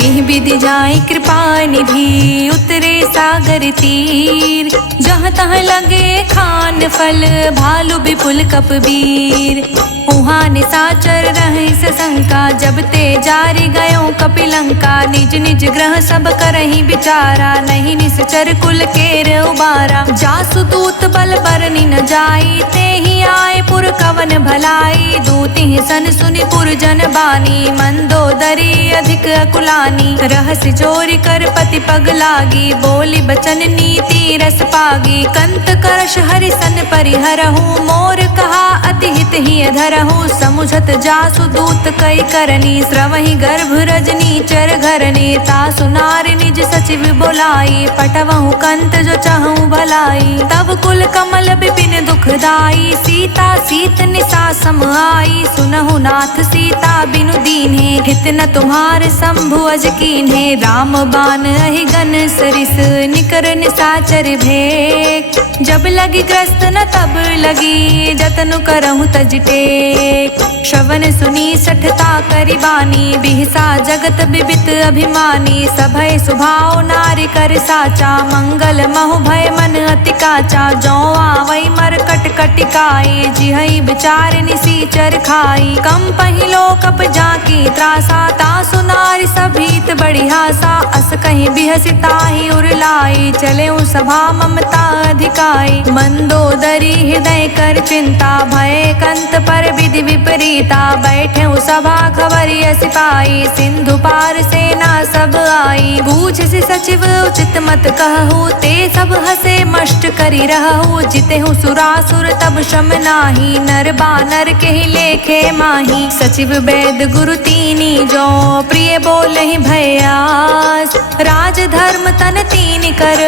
एहि विधि जाय कृपा निधि, उतरे सागर तीर। जहाँ तहाँ लगे खान फल, भालु विपुल कपबीर। उहाँ निशाचर रहे सशंका, जब ते जारि गयो कपिलंका। निज निज ग्रह सब करहि विचारा, नहीं निश्चर कुल केर उबारा। जासु दूत बल बरनि न जाई, तेहि आए पुर कवन भलाई। दूति सन सुनि पुर जन बानी, मंदोदरी अधिक अकुलानी। रहस्य चोरी कर पति पग लागी, बोली बचन नीति रस पागी। कंत करश हरि सन परिहरहु, मोर कहा अति हित ही धरहु। समुझत जासु दूत कई करनी, श्रवहि गर्भ रजनी चर घरनी। तासु नारि निज सचिव बुलाई, पटवहु कंत जो चाहूं भलाई। तब कुल कमल विपिन दुखदाई, सीता सीत निसा सम आई। सुनहु नाथ सीता बिनु दीन्हे, हित न तुम्हार शंभु अज कीन्हे। राम बान अहि गन सरिस, निकर निसाचर भेक। जब लगी ग्रस्त न तब लगी, जतनु करहु तज टेक। श्रवण सुनी सठता करि बानी, बिहसा जगत बिबित अभिमानी। सभय सुभाव नारि कर साचा, मंगल महु भय मन अति काचा। जौ आवै मरकट कटिकाई, जिहै विचार निसीचर खाई। कम पहिलो कप जाकी त्रासा, तासु नारि सभीत बड़ी हासा। अस कहीं बिहसि ताहि उरलाई, चले सभा ममता अधिकाई। मंदोदरी हृदय कर चिंता, भय कंत पर विधि विपरीता। बैठे सभा खबरिय सिपाही, सिंधु पार सेना सब आई। बूझसि सचिव उचित मत कहु, ते सब हसे मष्ट करि रहु। जितेहु सुरासुर तब शम नाही, नर बानर के ही लेखे माही। सचिव वैद गुरु तीनी जो, प्रिय बोलहि भयास। राज धर्म तन तीन कर,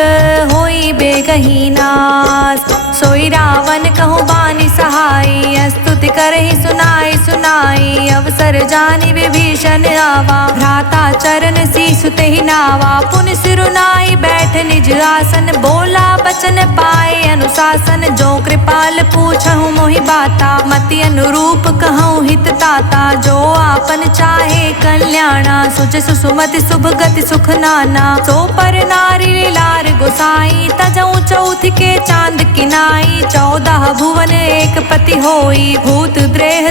होई बेगहि नास। सोई रावण कहु बानी सहाय, स्तुति करहि सुनाई सुनाई। अवसर जानि विभीषण आवा, भ्राता चरण सीसु तेहि नावा। पुनि सिरुनाई बैठ निज आसन, बोला बचन पाए अनुशासन। जो कृपाल पूछहु मोहि बाता, मति अनुरूप कहूँ हित ताता। जो आपन चाहे कल्याणा, सुच सुमति शुभ गति सुख नाना। सो पर नारी लार गोसाई, तजऊ चौथ के चांद किनाई। 14 भुवन एक पति होई, भूत द्रेह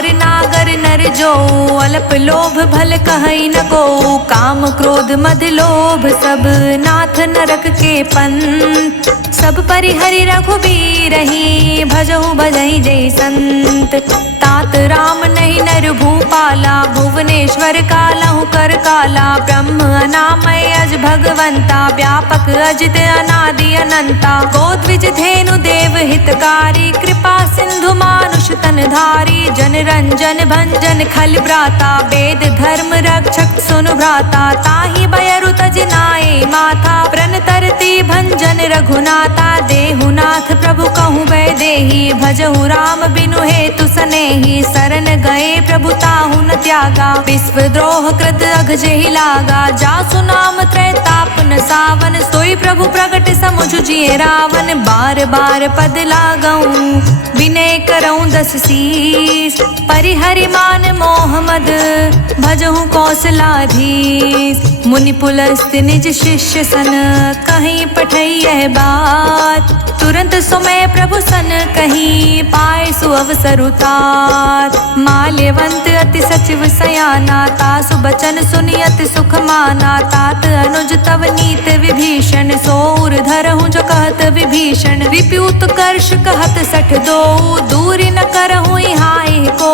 नर नागर नर जो, अल्प लोभ भल कहई न को। काम क्रोध मद लोभ सब, नाथ नरक के पंथ। सब परिहरि रघुबीर ही, भजहु भजहि जय संत। तात राम नहीं नर भूपाला, भुवनेश्वर कालहु कर काला। ब्रह्म अनामय अज भगवंता, व्यापक अजित अनादि अनंता। गोद्विज धेनु देव हितकारी, कृपा सिंधु मानुष तन धारी। जन रंजन भंजन खल भ्राता, वेद धर्म रक्षक सुनु भ्राता। ताहि बयरु तज नाए माथा, प्रण तरती भंजन रघुनाथा। देहुनाथ प्रभु कहूँ वैदेही, भजहु राम बिनु हेतु सनेही। शरण गए प्रभु ताहु न त्यागा, विश्व द्रोह कृत अघ जेहि लागा। जासु नाम त्रैताप न सावन, सोई प्रभु प्रगट समुझ जिए रावण। बार बार पद लागऊं, विनय करऊं दस शीस। परिहरि मान मोह मद, भजहु कौशलाधीश। मुनि पुलस्त निज शिष्य सन, कहीं पठई यह बात। तुरंत सुमय प्रभु सन कहीं, पाए सु अवसर उतार। माल्यवंत अति सचिव सयाना, तासु बचन सुनि अति सुख माना। तात अनुज तव नीत विभीषण, सोर धरहु जो कहत विभीषण। रिपुत कर्ष कहत सठ दो, दूरी न करहु हाय को।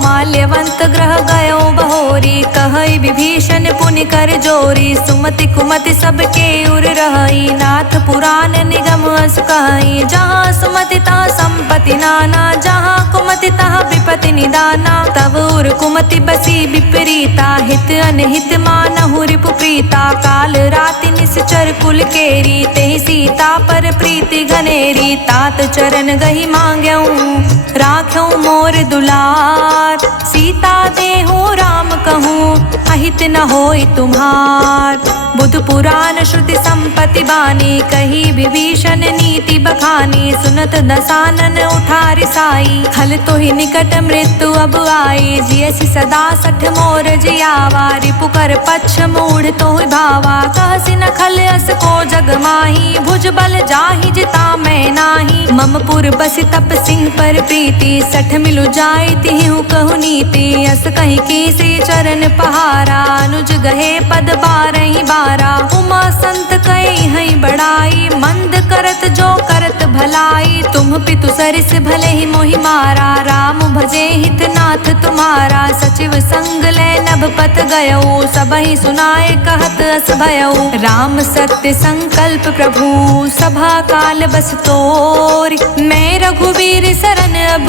माल्यवंत ग्रह गयो बहोरी, कहई विभीषण पुनि कर जोरी। सुमति कुमति सबके उर रहई, नाथ पुराण निगम अस कहई। जहाँ सुमति तहाँ संपत्ति नाना, जहाँ कुमति तहाँ विपत्ति निदाना। तब उर कुमति बसी विपरीता, हित अनहित मानहु रिपु प्रीता। काल राति निश्चर कुल केरी, तेहि सीता पर प्रीति घनेरी। तात चरण गही मांग्यऊं, राख्यऊं मोर दुलार। सीता देहु राम कहूँ, अहित न होई तुम्हार। बुध पुराण श्रुति संपत्ति बानी, कही विभीषण नीति बखानी। सुनत दसानन उठारि साई, खल तो ही निकट मृत्यु अब आई। जियसि सदा सठ मोर जियावा, रिपु कर पक्ष मूढ़ तो भावा। कहसि न खल अस को जग माही, भुज बल जाहि जिता मैं नाही। मम पुर बसि तप सिंह पर प्रीति, सठ मिलु जाय तिहु कहु नीति। अस कहीं कीसी चरण पहारा, अनुज गहे पद बारहि बारा। उमा संत कई हई बड़ाई, मंद करत जो करत भलाई। तुम पितु सरिस भले ही मोहि मारा, राम भजे हित नाथ तुम्हारा। सचिव संग ले नभ पत गयो, सबहि सुनाए कहत अस भयो। राम सत्य संकल्प प्रभु, सभा काल बस तोर। मैं रघुवीर सरन अब,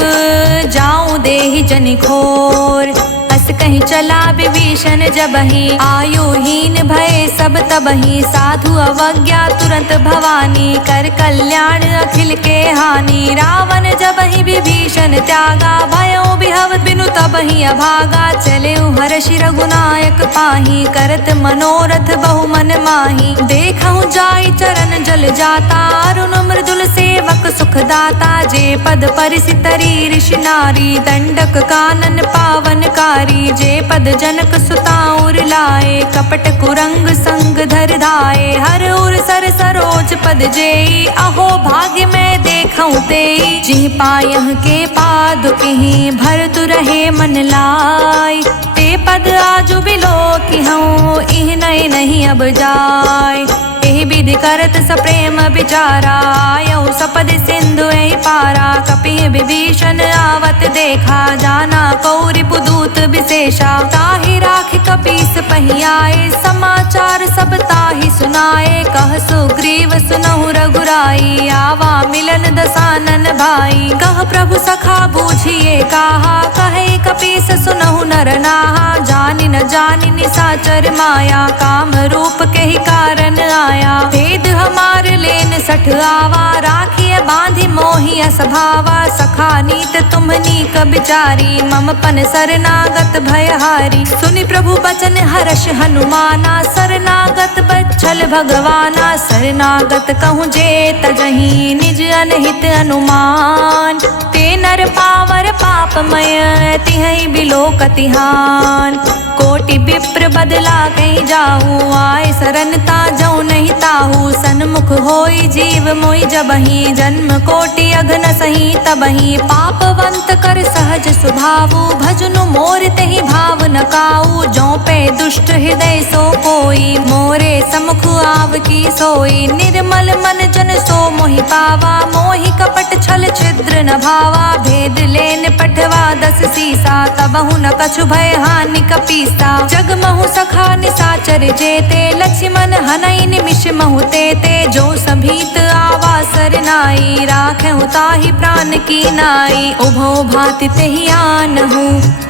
जाऊं देहि जनि घोर। अस कहीं चला विभीषण जबहि, आयुहीन भय सब तबहि। साधु अवज्ञा तुरंत भवानी, कर कल्याण अखिल के हानि। रावण जबहि विभीषण त्यागा, भयो बिहव बिनु तबहि अभागा। चले हर्षि रघुनायक पाहि, करत मनोरथ बहु मन माहि। देखहु जाई चरण जल जाता, अरुण मृदुल सेवक सुख दाता। जे पद परिसि तरी ऋषि नारी, दंडक कानन पावन कारी। जे पद जनक सुता उर लाए, कपट कुरंग संग धर धाए। हर उर सर सरोज पद जेई, अहो भाग्य में देखऊं तेई। जिह पायह के पादुकहि, भरत रहे मन लाय। ते पद आजु बिलो किहूँ, इह नहीं नहीं अब जाय। एहि विधि करत सप्रेम विचारा, आयऊ सपद सिंधु एहि पारा। कपिह विभीषण आवत देखा, जाना कौरि पुदूत विशेषा। ताहि राखि कपीस पहियाए, समाचार सब ताहि सुनाए। कह सुग्रीव सुनहु रघुराई, आवा मिलन दसानन भाई। कह प्रभु सखा बूझिए काहा, कहे कपीस सुनहु नर नाहा। जानि न जानि निसाचर माया, काम रूप के ही कारण आया। भेद हमार लेन सठ आवा, राखिए बांधि मोहिया सभावा। सखा नीत तुम्हनी क बिचारी, मम पन शरणागत भयहारी। सुनि प्रभु बचन हर्ष हनुमाना, शरणागत बच्छल भगवाना। शरणागत कहूँ जे तजहि, निज अनहित अनुमान। ते नर पावर पापमय, तिहै बिलो कतिहान। कोटि विप्र बदला कहीं जाहू, आए शरण ताजऊ नहीं ताहू। सन्मुख होई जीव मोहि जबहि, जन्म कोटि अघन सही तबहि। पाप पापवंत कर सहज सुभावु, भजनु मोर तेहि भाव न काऊ। जो पे दुष्ट हृदय सो कोई, मोरे समुख आव की सोई। निर्मल मन जन सो मोहि पावा, मोहि कपट छल छिद्र न भावा। भेद लेन पठवा 10 सीसा, तबहु न कछु भय हानि कपीसा। जग महु सखा निसाचर जेते, लक्ष्मण हनई निमिष महु तेते। जो सभीत आवा सरनाई, राखेहु ताहि प्राण की नाई। उभो भांति तेहि आनहु,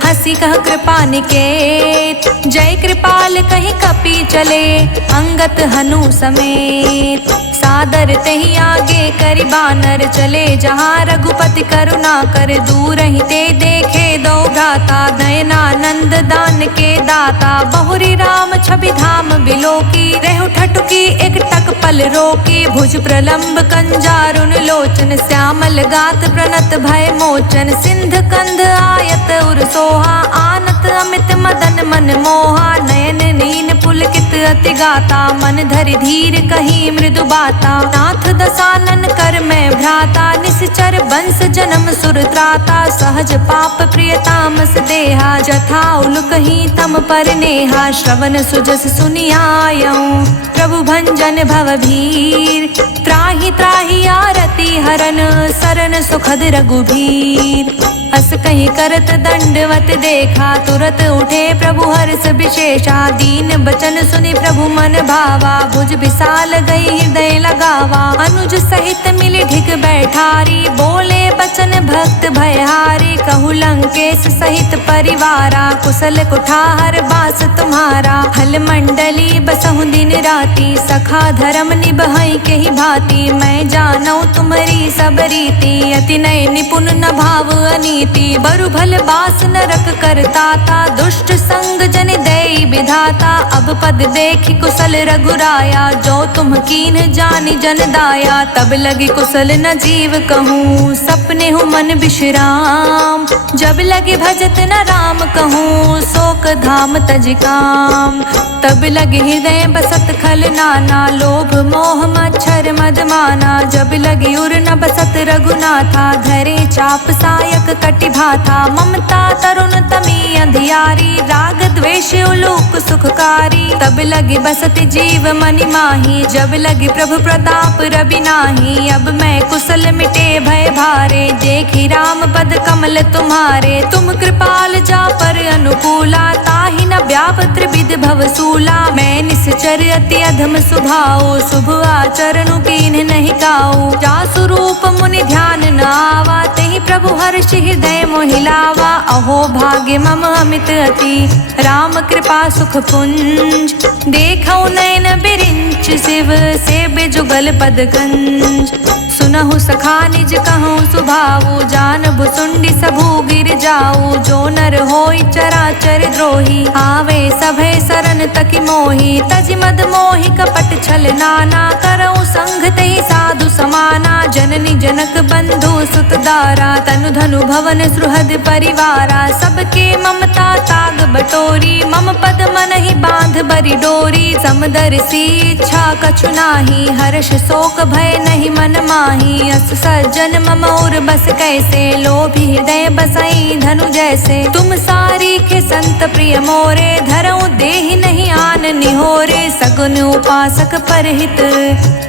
हंसी कह कृपा निकेत। जय कृपाल कहि कपि चले, अंगत हनु समेत। सादर तेहि आगे करि बानर चले, जहाँ रघुपति करुणा कर। दूर ही ते देखे दो भ्राता, नयनानंद दान के दाता। बहुरी राम छवि धाम बिलोकी, रेहु ठठुकी एक टक पल रोकी। भुज प्रलंब कंजारुन लोचन, श्यामल गात प्रणत भय मोचन। सिंध कंध आयत उर सोहा, आनत अमित मदन मन मोहा। नयन नीन पुलकित अति गाता, मन धरि धीर कही मृदु बाता। नाथ दसानन कर मैं भ्राता, निश्चर वंश जन्म सुर त्राता। सहज पाप प्रिय तामस देहा, जथा उलुकहि तम पर नेहा। श्रवण सुजस सुनियायऊं, प्रभु भंजन भव भीर। त्राहि त्राहि आरती हरन, सरन सुखद रघुबीर। अस कहीं करत दंडवत देखा, तुरत उठे प्रभु हर्ष विशेषा। दीन बचन सुनि प्रभु मन भावा, भुज विशाल गई हृदय लगावा। अनुज सहित मिली ढिग बैठारी, बोले बचन भक्त भयहारी। कहु लंकेश सहित परिवारा, कुशल कुठार बास तुम्हारा। हल मंडली बसहु दिन राती, सखा धर्म निबहई के ही भांति। मैं जानऊ तुम्हारी सब रीति, अति नय निपुण न भाव अनीति। बरु भल बास नरक करताता, दुष्ट संग जन देई विधाता। अब पद देखि कुशल रघुराया, जो तुम कीन जानि जन दाया। तब लगी कुशल न जीव कहूँ, सपने हूँ मन विश्राम। जब लगे भजत न राम कहूँ, शोक धाम तज काम। तब लगे हृदय बसत खल नाना, लोभ मोह मच्छर मद माना। जब लगे उर न बसत रघुनाथा, धरे चाप सायक कटि भाथा। ममता तरुण तमी अंधियारी, राग द्वेष उलूक सुखकारी। तब लगे बसत जीव मनि माही, जब लगे प्रभु प्रताप रवि नाही। अब मैं कुशल मिटे भय भारे, देखी राम पद कमल तुम्हारे। तुम कृपाल जा पर अनुकूला, ताहि न व्याप त्रिविध भव सूला। मैं निश्चर अति अधम सुभाओ, शुभ आचरणु कीन्ह नहीं काऊ। जासु रूप मुनि ध्यान न आवा, तेहि प्रभु हर्षि हृदय मोहिलावा। अहो भाग्य मम अमित अति, राम कृपा सुख पुंज। देखौ नयन बिरिंच शिव, सेव्य जुगल पद गंज। सुनहु सखा निज कहूँ सुभाऊ, जान भुसुंडी सबू गिर जाऊ। जो नर होई चराचर द्रोही, आवे सभे सरन तकि मोही। तज मद मोहि कपट छल नाना, करऊँ संग तेहि साधु समाना। जननी जनक बंधु सुत दारा, तनु धनु भवन सुहृद परिवारा। सबके ममता ताग बटोरी, मम पद मन ही बांध बरी डोरी। समदर्शी इच्छा कछु नाही, हर्ष शोक भय नहीं मन माही। अस सज्जन मम और बस कैसे, लोभी हृदय बसई धनु जैसे। तुम सारी के संत प्रिय मोरे, धरऊँ देहि नहीं आन निहोरे। सगुन उपासक परहित,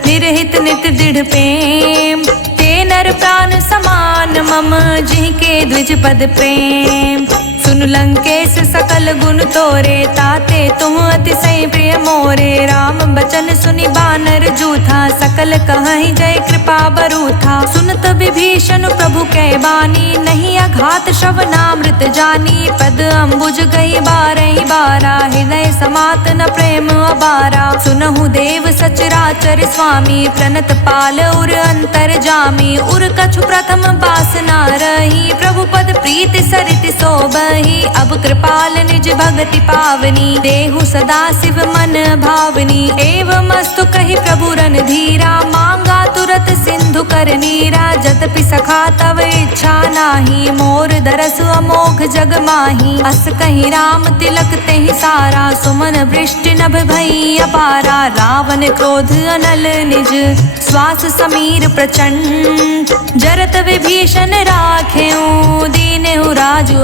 निरहित नित दृढ़ प्रेम। ते नर प्राण समान मम, जिनके द्विज पद प्रेम। सुन लंकेश सकल गुण तोरे, ताते तुम अतिशय प्रिय मोरे। राम बचन सुनि बानर जूथा, सकल कहहि जय कृपा बरूथा। सुनत विभीषण प्रभु कै बानी, नहीं अघात श्रवणामृत जानी। पद अम्बुज गई बारहि बारा, हृदय समात न प्रेम अबारा। सुनहु देव सचराचर स्वामी, प्रणत पाल उर अंतर जामी। उर कछु प्रथम बासना रही, प्रभु पद प्रीति सरित सोबहि। अब कृपाल निज भगति पावनी, देहु सदा शिव मन भावनी। एवं अस्तु कहि प्रभु रन धीरा, मांगा तुरत सिंधु कर नीरा। जतपि सखा तव इच्छा नाही, मोर दरस अमोघ जग माही। अस कहि राम तिलक तेहि सारा, सुमन वृष्टि नभ भई अपारा। रावण क्रोध अनल निज, श्वास समीर प्रचंड। जरत विभीषण राखेऊ,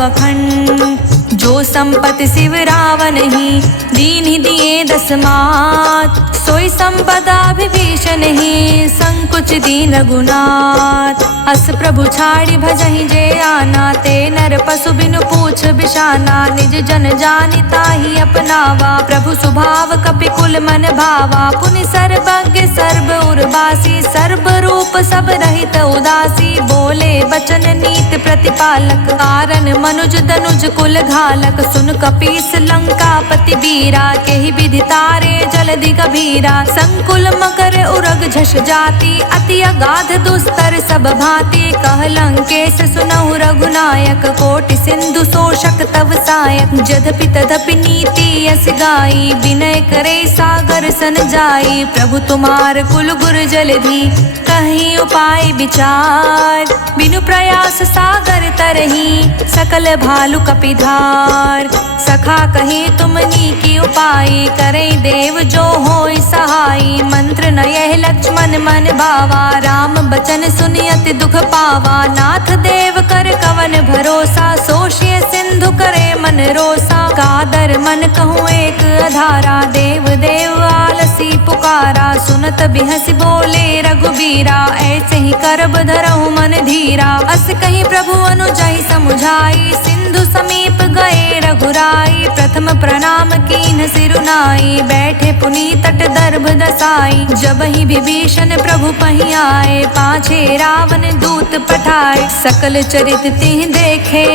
अखंड। जो संपत्ति शिव रावण ही दीन ही दिए 10 मात, सोई संपदा विभीषण ही संकुच दीन रघुनाथ। अस प्रभु छाड़ी भजहि जे आना, ते नर पशु बिनु पूछ बिशाना। निज जन जानिता ही अपनावा, प्रभु स्वभाव कपिकुल मन भावा। पुनि सर्वज्ञ सर्व उर्वासी, सर्व रूप सब रहित उदासी। बोले बचन नीत प्रतिपालक, कारण मनुज तनुज कुल घालक। सुन कपीस लंकापति वीरा, केहि विधि तारे जलधि गभीरा। संकुल मकर उरग झष जाति, अति अगाध दुस्तर सब भांति। कह लंकेश सुनहु रघुनायक, कोटि सिंधु शोषक तव सायक। जद्यपि तदपि नीति यस गाई, विनय करे सागर सन जाई। प्रभु तुम्हार कुल गुर जलधि, कहीं उपाय विचार। बिनु प्रयास सागर तरही, सकल भालु कपिधार। सखा कहीं तुमनी की उपाय, करे देव जो होय सहाय। मंत्र न यह लक्ष्मण मन भावा, राम बचन सुनि अति दुख पावा। नाथ देव कर कवन भरोसा, सोषिय सिंधु करे मन रोसा। कादर मन कहूँ एक अधारा, देव देव आलसी पुकारा। सुनत बिहसि बोले रघुबीरा, ऐसे ही करब धरहु मन धीरा। अस कहीं प्रभु अनुजहि समुझाई, सिंधु समीप गए रघुराई। प्रथम प्रणाम कीन्ह सिरुनाई, बैठे पुनि तट दर्भ दसाई। जब ही विभीषण प्रभु पहि आए, पाछे रावण दूत पठाए। सकल चरित तिह देखे,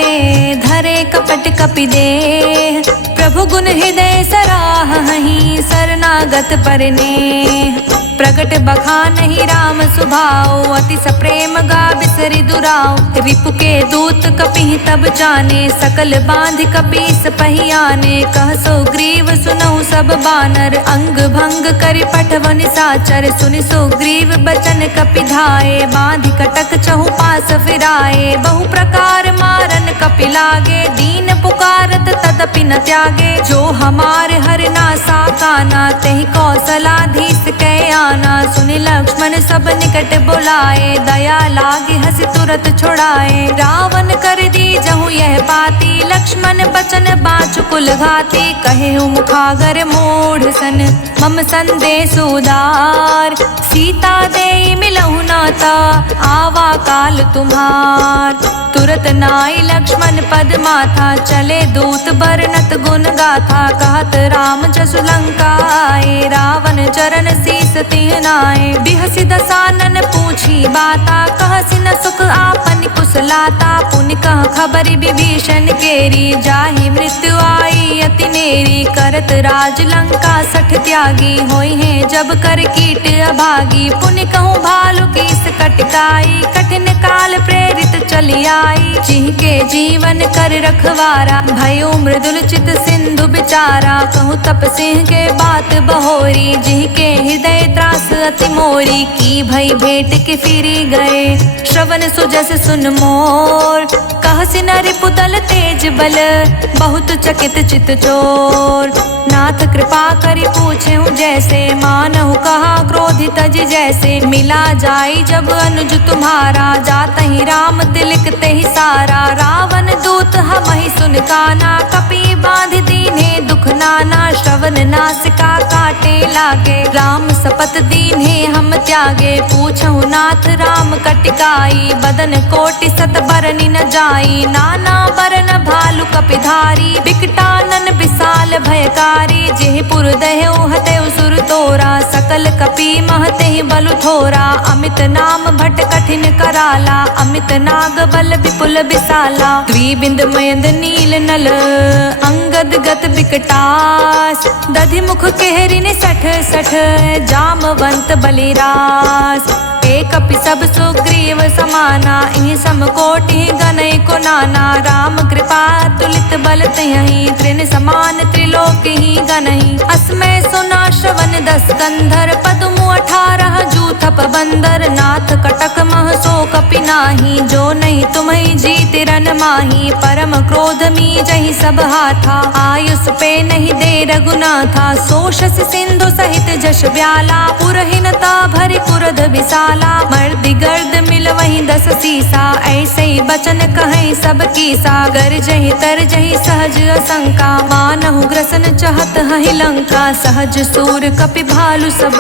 धरे कपट कपि देह। प्रभु गुण हृदय सराहहि, शरणागत परनेह। प्रगट बखानहि राम सुभाऊ, अति सप्रेम गा बिसरि दुराऊ। रिपु के दूत कपिहि तब जाने, सकल बांध कपीस पहि आने। कह सुग्रीव सुनहु सब बानर, अंग भंग करि पठव निसाचर। सुनि सुग्रीव बचन कपि धाये, बांधि कटक चहु पास फिराए। बहु प्रकार मारन कपि लागे, दीन पुकारत तदपि न त्यागे। जो हमारे हरना साकाना, तेहि कौशलाधीश कै आना। सुनि लक्ष्मण सब निकट बुलाए, दया लागे हंसि तुरत छुड़ाए। रावण कर दी जहु यह बाती, लक्ष्मण बचन बाँचु कुल घाती। कहे मुखागर मूढ़ सन, मम संदेश उदार। सीता दे मिलहु नाता, आवा काल तुम्हार। तुरत नाई लक्ष्मण पद माथा, चले दूत बरनत गुण गाथा। कहत राम जसु लंका आए, रावण चरण शीस तिह नाए। बिहसि दसानन पूछी बाता, कहसि न सुख आपन कुशलाता। पुनि कह खबरि विभीषण केरी, जाहि मृत्यु आई अति नेरी। करत राज लंका सठ त्यागी, होई है जब कर कीट अभागी। पुनि कहूँ भालु कीस कटकाई, कठिन काल प्रेरित चली आई। जिनके जीवन कर रखवारा, भयो मृदुल चित सिंधु बिचारा। कहूँ तप सिंह के बात बहोरी, जिनके हृदय त्रास अति मोरी। की भई भेंट के फिरी गए, श्रवण सुजस सुन मोर। कहसि न रिपुदल तेज बल, बहुत चकित चित चोर। नाथ कृपा करि पूछेहु जैसे, मानहु कहा क्रोधित तज जैसे। मिला जाई जब अनुज तुम्हारा, जातहि राम तिलक तेहि सारा। रावण दूत हमहि सुन काना, कपि बांध दीन्हे दुख नाना। श्रवण नासिका काटे लागे, राम सपत दीन्हे हम त्यागे। पूछहु नाथ राम कटिकाई, बदन कोटि सत बरनि न जाई। नाना बरन भालु कपिधारी, बिकटानन विशाल भयकारी। जेहि पुर दह्यु हतयु सुर तोरा, सकल कपि महतेहि बलु थोरा। अमित नाम भट कठिन कराला, अमित नाग बल विपुल विशाला। द्विबिंद मयंद नील नल, अंगद गत बिकटास। दधि मुख केहरिन सठ सठ, जामवंत बलिरास। एक कपि सब सुग्रीव समाना, इहि समकोटि गनय को नाना। राम कृपा तुलित बल तयहि, तृण समान त्रिलोक ही गनहि। अस्मै सुना श्रवण 10 कंधर, पदमु 18 जूथप बंदर। नाथ कटक मह सो कपि नाही, जो नहीं तुम्हि जीत रन माही, परम क्रोध मी जही सब हाथा, आयुष पे नहीं दे रघुनाथा, सोशस सिंधु सहित जश ब्याला, पुरहीनता भरी कुरध विशाला, मर्द गर्द मिल वही 10 सीसा, ऐसे ही बचन कहें सब कीसा, गरजहि तरजहि सहज असंका, मानहु ग्रसन चहत हहि लंका, सहज सूर कपि भालु सब,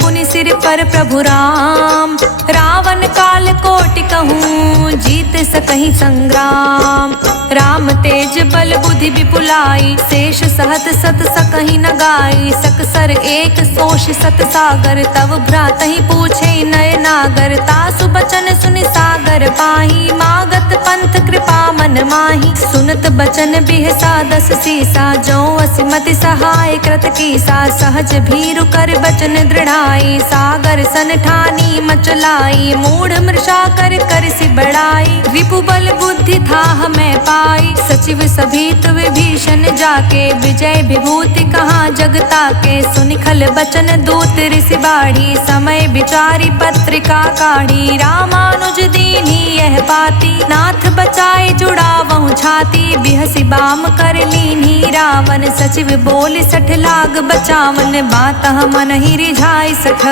पुनि सिर पर प्रभु राम, रावण काल कोटि कहूँ, जीत सकहि संग्राम, राम तेज बल बुद्धि विपुलाई, शेष सहत सत सकहि न गाई, सकसर एक सोष सत सागर, तव भ्रातहि पूछे नय नागर, तासु बचन सुनि सागर पाही, मागत पंथ कृपा मन माही, सुनत बचन बिहसा 10 सीसा, जो असिमति सहाय कृत कीसा, सहज भीरु कर बचन दृढ़ाई, सागर सन ठानी मचलाई, मूढ़ मृषा कर कर सी बड़ाई, रिपु बल बुद्धि था हमें पाई, सचिव सभीत विभीषण जाके, विजय विभूति कहाँ जगता के, सुनि खल बचन दूत ऋषि बाढ़ी, समय विचारी पत्रिका काढ़ी, रामानुज दीन्ही यह पाती, नाथ बचाए जुड़ावहु छाती, बिहसी बाम कर लीन्ही रावण, सचिव बोल 60 लाग बचावन, बात मन ही रिझाई सठ,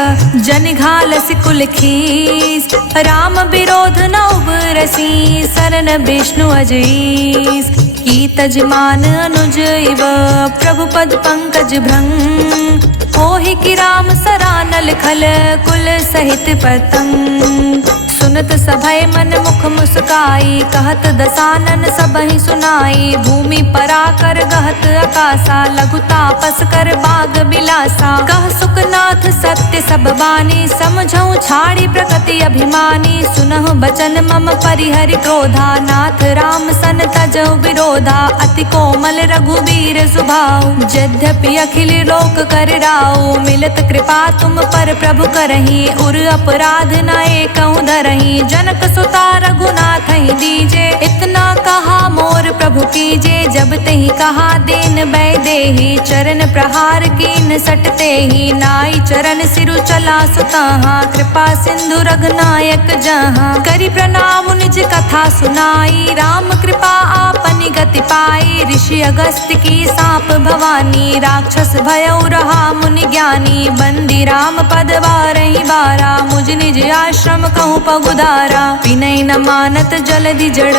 जन घालस कुल खीस, राम विरोध न उबरसी, सरन विष्णु अजीस, की तजमान अनुज इव, प्रभु पद पंकज भृंग, होहि कि राम सरानल खल, कुल सहित पतंग, सुनत सभय मन मुख मुस्काई, कहत दसानन सबहि सुनाई, भूमि पराकर गहत आकाशा, लघु तापस कर बाग बिलासा, कह सुखनाथ सत्य सब बानी, समझऊ छाड़ी प्रकृति अभिमानी, सुनहु बचन मम परिहरि क्रोधा, नाथ राम सन तजऊ विरोधा, अति कोमल रघुवीर सुभाऊ, यद्यपि अखिल लोक कर राऊ, मिलत कृपा तुम पर प्रभु करही, उर अपराध न एकहु धरही, जनक सुता रघुनाथ ही दीजे, इतना कहा मोर प्रभु कीजे, जब तेहि कहा दीन बै देहि, चरण प्रहार कीन सटते ही, नाई चरण सिरु चला सुताहा, कृपा सिंधु रघुनायक जहाँ, करि प्रणाम निज कथा सुनाई, राम कृपा आपनि गति पाई, ऋषि अगस्त की सांप भवानी, राक्षस भयउ रहा मुनि ज्ञानी, बंदी राम पद बारहि बारा, मुझ निज आश्रम कहूँ पगुधारा, विनय न मानत जलधि जड़,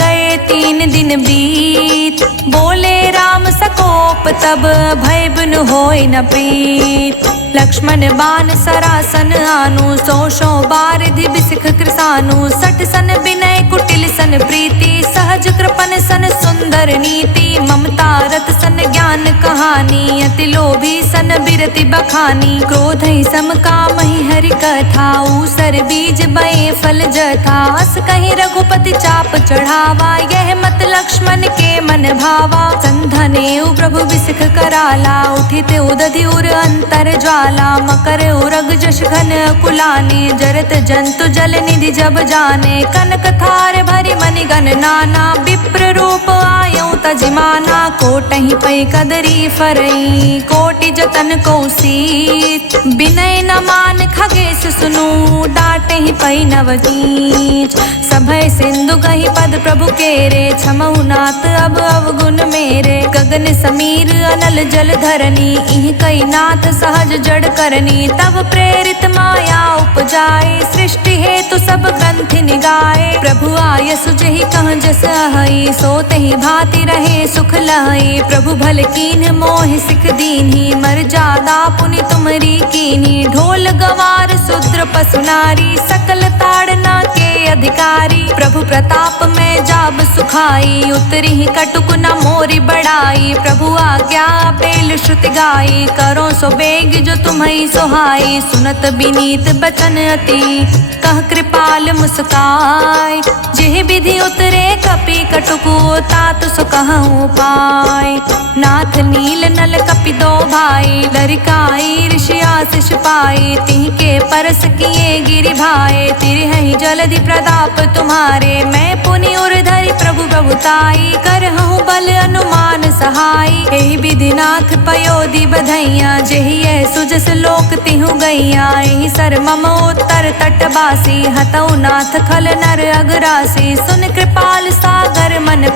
गए 3 दिन बीत, बोले राम सकोप तब, भय बिनु होय न प्रीत, लक्ष्मण बान सरासन आनु, सौ बारिधि बिसिख कृसानु, 60 सन विनय कुटिल सन प्रीति, सहज कृपन सन सुंदर नीति, ममता रत सन ज्ञान कहानी, अति लोभी सन बिरति बखानी, क्रोध ही सम कामहि हरि कथा, ऊसर बीज बए फल जथा, अस कहीं रघुपति चाप चढ़ावा, यह मत लक्ष्मण के मन भावा, संधने प्रभु बिसिख कराला, उठित उदधि उर अंतर ज्वाला, मकर उरग जश घन कुलाने, जरत जंतु जल निधि जब जाने, कनक थार भरी मनि गण नाना, विप्र रूप आयऊ तजिमाना, कोटहि पै कदरी फरई, कोटि जतन कौसीत, विनय न मान खगेश सुनु, डांटे ही पै नवनीच, सभय सिंधु कहि पद प्रभु केरे, क्षमऊ नाथ अब अवगुण मेरे, गगन समीर अनल जल धरनी, इहि कई नाथ सहज जड़ करनी, तब प्रेरित माया उपजाए, सृष्टि हेतु सब ग्रंथि निगाए, प्रभु आय सुजहि कह जस अहई, सो तहि भांति रहे सुख लहई, प्रभु भल कीन्ह मोहि सिख दीन्ही, मर जादा पुनि तुमरी कीन्ही, ढोल गवार शूद्र पशु नारी, सकल ताड़ना के अधिकारी, प्रभु प्रताप में जाब सुखाई, उतरी ही कटुक न मोरी बड़ाई, प्रभु आज्ञा पेल श्रुति गाई, करो सो बेग जो तुम्हें सोहाई, सुनत बिनीत बचन अति, कह कृपाल मुस्काय, जिहि विधि उतरे कपि कटुकु, तात सो कहूँ पाय, नाथ नील नल कपि दो भाई, लरिकाई ऋषि आशीष पाई, तिहि के परस किए गिरि भाई, तिरहि जलधि प्रताप तुम्हारे, मैं पुनि उर धरि प्रभु प्रभुताई, करहूँ बल अनुमान सहाय, एहि विधि नाथ पयोधि बधैया, जेहि यह सुजस लोक तिहु गैया, एहि सर मम उत्तर तटवासी, हतौ नाथ खल नर अगरासी, सुन कृपाल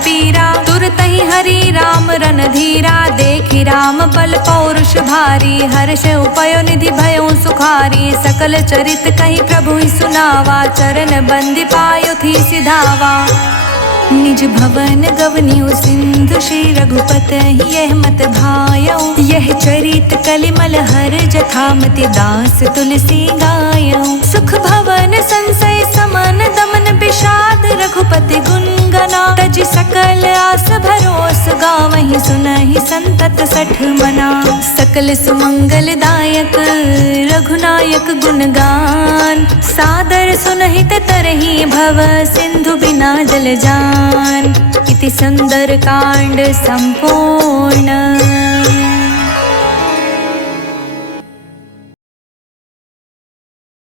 पीरा, तुरतहि हरि राम रणधीरा। देखि राम बल पौरुष भारी, हर्ष उपयो निधि भयो सुखारी। सकल चरित कहि प्रभु सुनावा, चरण बंदी पायो थी सिधावा। निज भवन गवनियो सिंधु, श्री रघुपति यह मत भायो। यह चरित कलिमल हर जथामति, दास तुलसी गायो। सुख भवन संसय समन, दमन विषाद रघुपति गुण गना। तज सकल आस भरोस, गावहि सुनहि संतत सठ मना। सकल सुमंगल दायक रघुनायक गुणगान, सादर सुनहित तरहि भव सिंधु बिना जल जान। इति सुंदर कांड संपूर्ण।